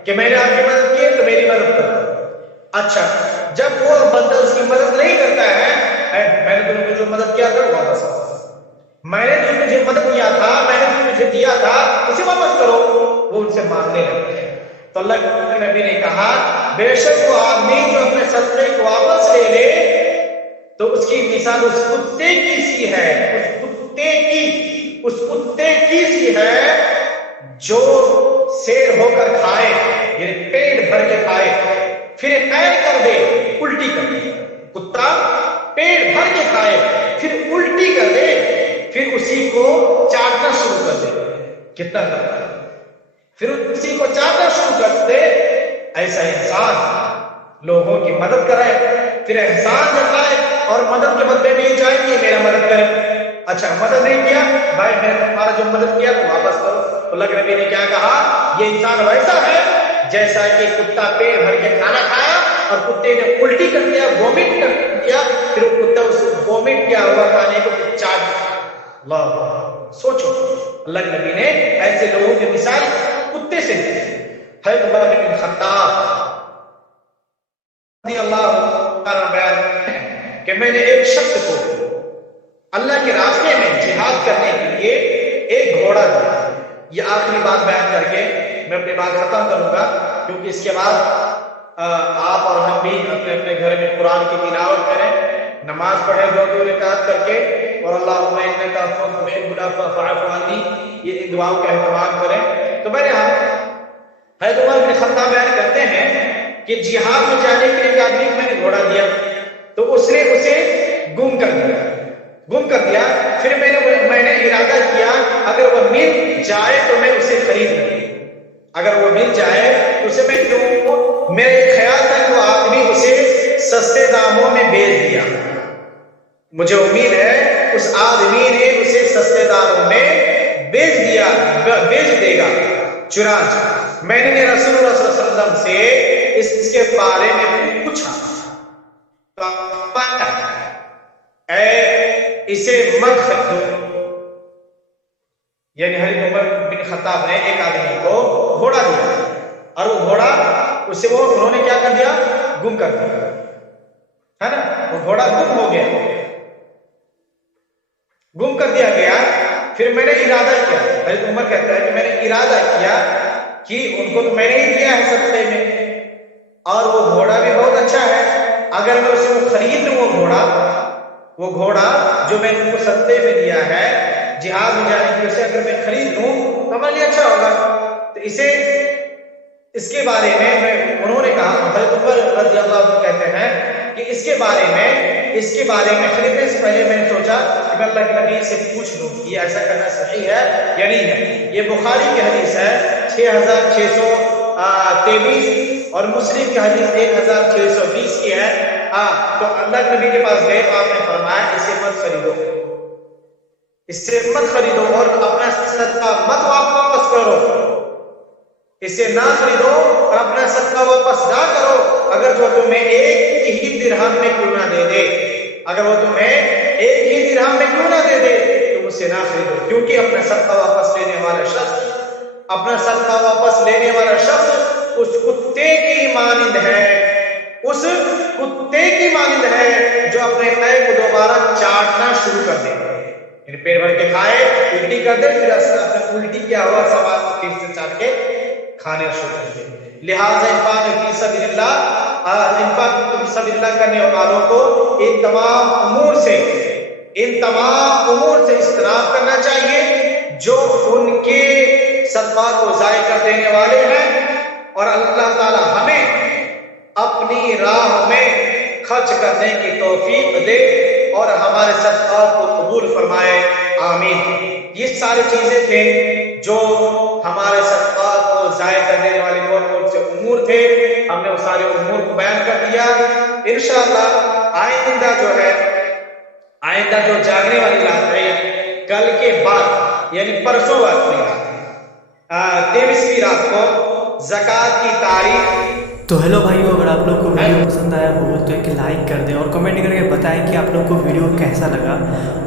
کہ میں نے آپ کی مدد کی تو میری مدد کرو. اچھا جب وہ بندہ اس کی مدد نہیں کرتا ہے، میں نے تمہیں جو مدد کیا تھا واپس کرو، میں نے تجھے مدد کیا تھا، میں نے تجھے دیا تھا، اسے واپس کرو. وہ ان سے مانگنے لگتے ہیں. تو اللہ کے نبی نے کہا بے شک وہ آدمی جو اپنے صدقے کو واپس لے لے تو اس کی مثال اس کتے کی سی ہے، اس کتے کی سی ہے جو سیر ہو کر کھائے، یعنی پیٹ بھر کے کھائے، پھر قید کر دے، الٹی کر دے. کتا پیٹ بھر کے کھائے پھر الٹی کر دے، پھر اسی کو چاٹنا شروع کر دے. کتنا کرتا ہے، پھر اسی کو چاٹنا شروع کر دے. ایسا انسان لوگوں کی مدد کرے، پھر احسان جتائے اور مدد کے بدلے میں یہ چاہے کہ میرا مدد کرے. اچھا مدد نہیں کیا بھائی، میں نے تمہارا جو مدد کیا تو واپس کرو. تو اللہ کے نبی نے کیا کہا، یہ انسان ویسا ہے جیسا کہ کتا پیٹ بھر کے کھانا کھایا اور کتے نے الٹی کر دیا، وومٹ کر دیا، پھر وہ کتا اس وومٹ کیا ہوا کھانے کو چاٹ. اللہ سوچو، اللہ کے نبی نے ایسے لوگوں کی مثال کتے سے دی. حضرت عمر بن خطاب رضی اللہ تعالیٰ بیان کہ میں نے ایک شخص کو اللہ کے راستے میں جہاد کرنے کے لیے ایک گھوڑا دیا. یہ آخری بات بیان کر کے میں اپنی بات ختم کروں گا، کیونکہ اس کے بعد آپ اور ہم بھی اپنے اپنے گھر میں قرآن کی تلاوت کریں، نماز پڑھیں 2 رکعت کر کے، اور اللہم انک عفو تحب العفو فاعف عنی، یہ دعاؤں کا اہتمام کریں۔ تو بہرحال حضرت عمر بن خطاب بیان کرتے ہیں کہ جہاد میں جانے کے لیے ایک آدمی کو میں نے گھوڑا دیا تو اس نے اسے گم کر دیا، پھر میں نے ارادہ کیا اگر وہ مل جائے تو میں اسے خرید لوں، اگر وہ مل جائے تو اسے میں لوں۔ میرے خیال تھا کہ وہ آدمی اسے سستے داموں میں بیچ دیا، مجھے امید ہے اس آدمی نے اسے سستے داموں میں بیچ دے گا۔ چنانچہ میں نے رسول اللہ صلی اللہ علیہ وسلم سے اس کے بارے میں پوچھا، اسے مت خریدو، یعنی حضرت عمر بن خطاب نے ایک آدمی کو گھوڑا دیا اور وہ گھوڑا اسے انہوں نے کیا کر دیا، گم کر دیا، ہے نا، وہ گھوڑا گم ہو گیا، گم کر دیا گیا۔ پھر میں نے ارادہ کیا، حضرت عمر کہتا ہے کہ میں نے ارادہ کیا کہ ان کو تو میں نے ہی دیا ہے سستے میں، اور وہ گھوڑا بھی بہت اچھا ہے، اگر میں اسے خرید لوں وہ گھوڑا جو میں نے ان کو سستے میں دیا ہے جہاد میں جانے کے لیے، اسے اگر میں خرید لوں تو ہمارے لیے اچھا ہوگا۔ تو اس کے بارے میں انہوں نے کہا، حضرت عمر رضی اللہ عنہ کہتے ہیں کہ اس کے بارے میں خریدنے سے پہلے میں نے سوچا کہ میں اللہ کے نبی سے پوچھ لوں کہ یہ ایسا کرنا صحیح ہے یا نہیں ہے۔ یہ بخاری کی حدیث ہے 6623 اور مسلم کی حدیث 1620 کی ہے۔ تو اللہ کے نبی کے پاس گئے، آپ نے فرمایا اسے مت خریدو اور اپنا صدقہ مت واپس کرو، اسے نہ خریدو اور اپنا صدقہ واپس نہ کرو اگر وہ تمہیں ایک ہی درہم میں کیوں نہ دے دے، تم اسے نہ خریدو، کیونکہ اپنا صدقہ واپس لینے والا شخص اس کتے کی مانند ہے جو اپنے پیر کو دوبارہ چاٹنا شروع کر دے، یعنی پیٹ بھر کے کھائے، الٹی کر دے، پھر اپنے الٹی کیا ہوا سوال پھر سے چاٹ کے کھانے شروع کر دے۔ لہٰذا انفاق فی سبیل اللہ کرنے والوں کو ان تمام امور سے اجتناب کرنا چاہیے جو ان کے صدقات کو ضائع کر دینے والے ہیں، اور اللہ تعالی ہمیں اپنی راہ میں خرچ کرنے کی توفیق دے اور ہمارے صدقات کو قبول فرمائے، آمین۔ یہ ساری چیزیں تھے جو ہمارے صدقات کو ضائع کر دینے والے کون سے امور تھے، ہم نے وہ سارے امور کو بیان کر دیا۔ انشاءاللہ آئندہ جو جاگنے والی رات ہے کل کے بعد، یعنی پرسوں والی رات 23ویں رات کو زکوٰۃ کی تاریخ۔ تو ہیلو بھائیو، اگر آپ لوگ کو ویڈیو پسند آیا ہو تو ایک لائک کر دیں اور کمنٹ کر کے بتائیں کہ آپ لوگ کو ویڈیو کیسا لگا،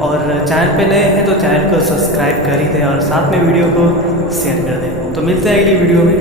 اور چینل پہ نئے ہیں تو چینل کو سبسکرائب کر ہی دیں اور ساتھ میں ویڈیو کو شیئر کر دیں۔ تو ملتے ہیں اگلی ویڈیو میں۔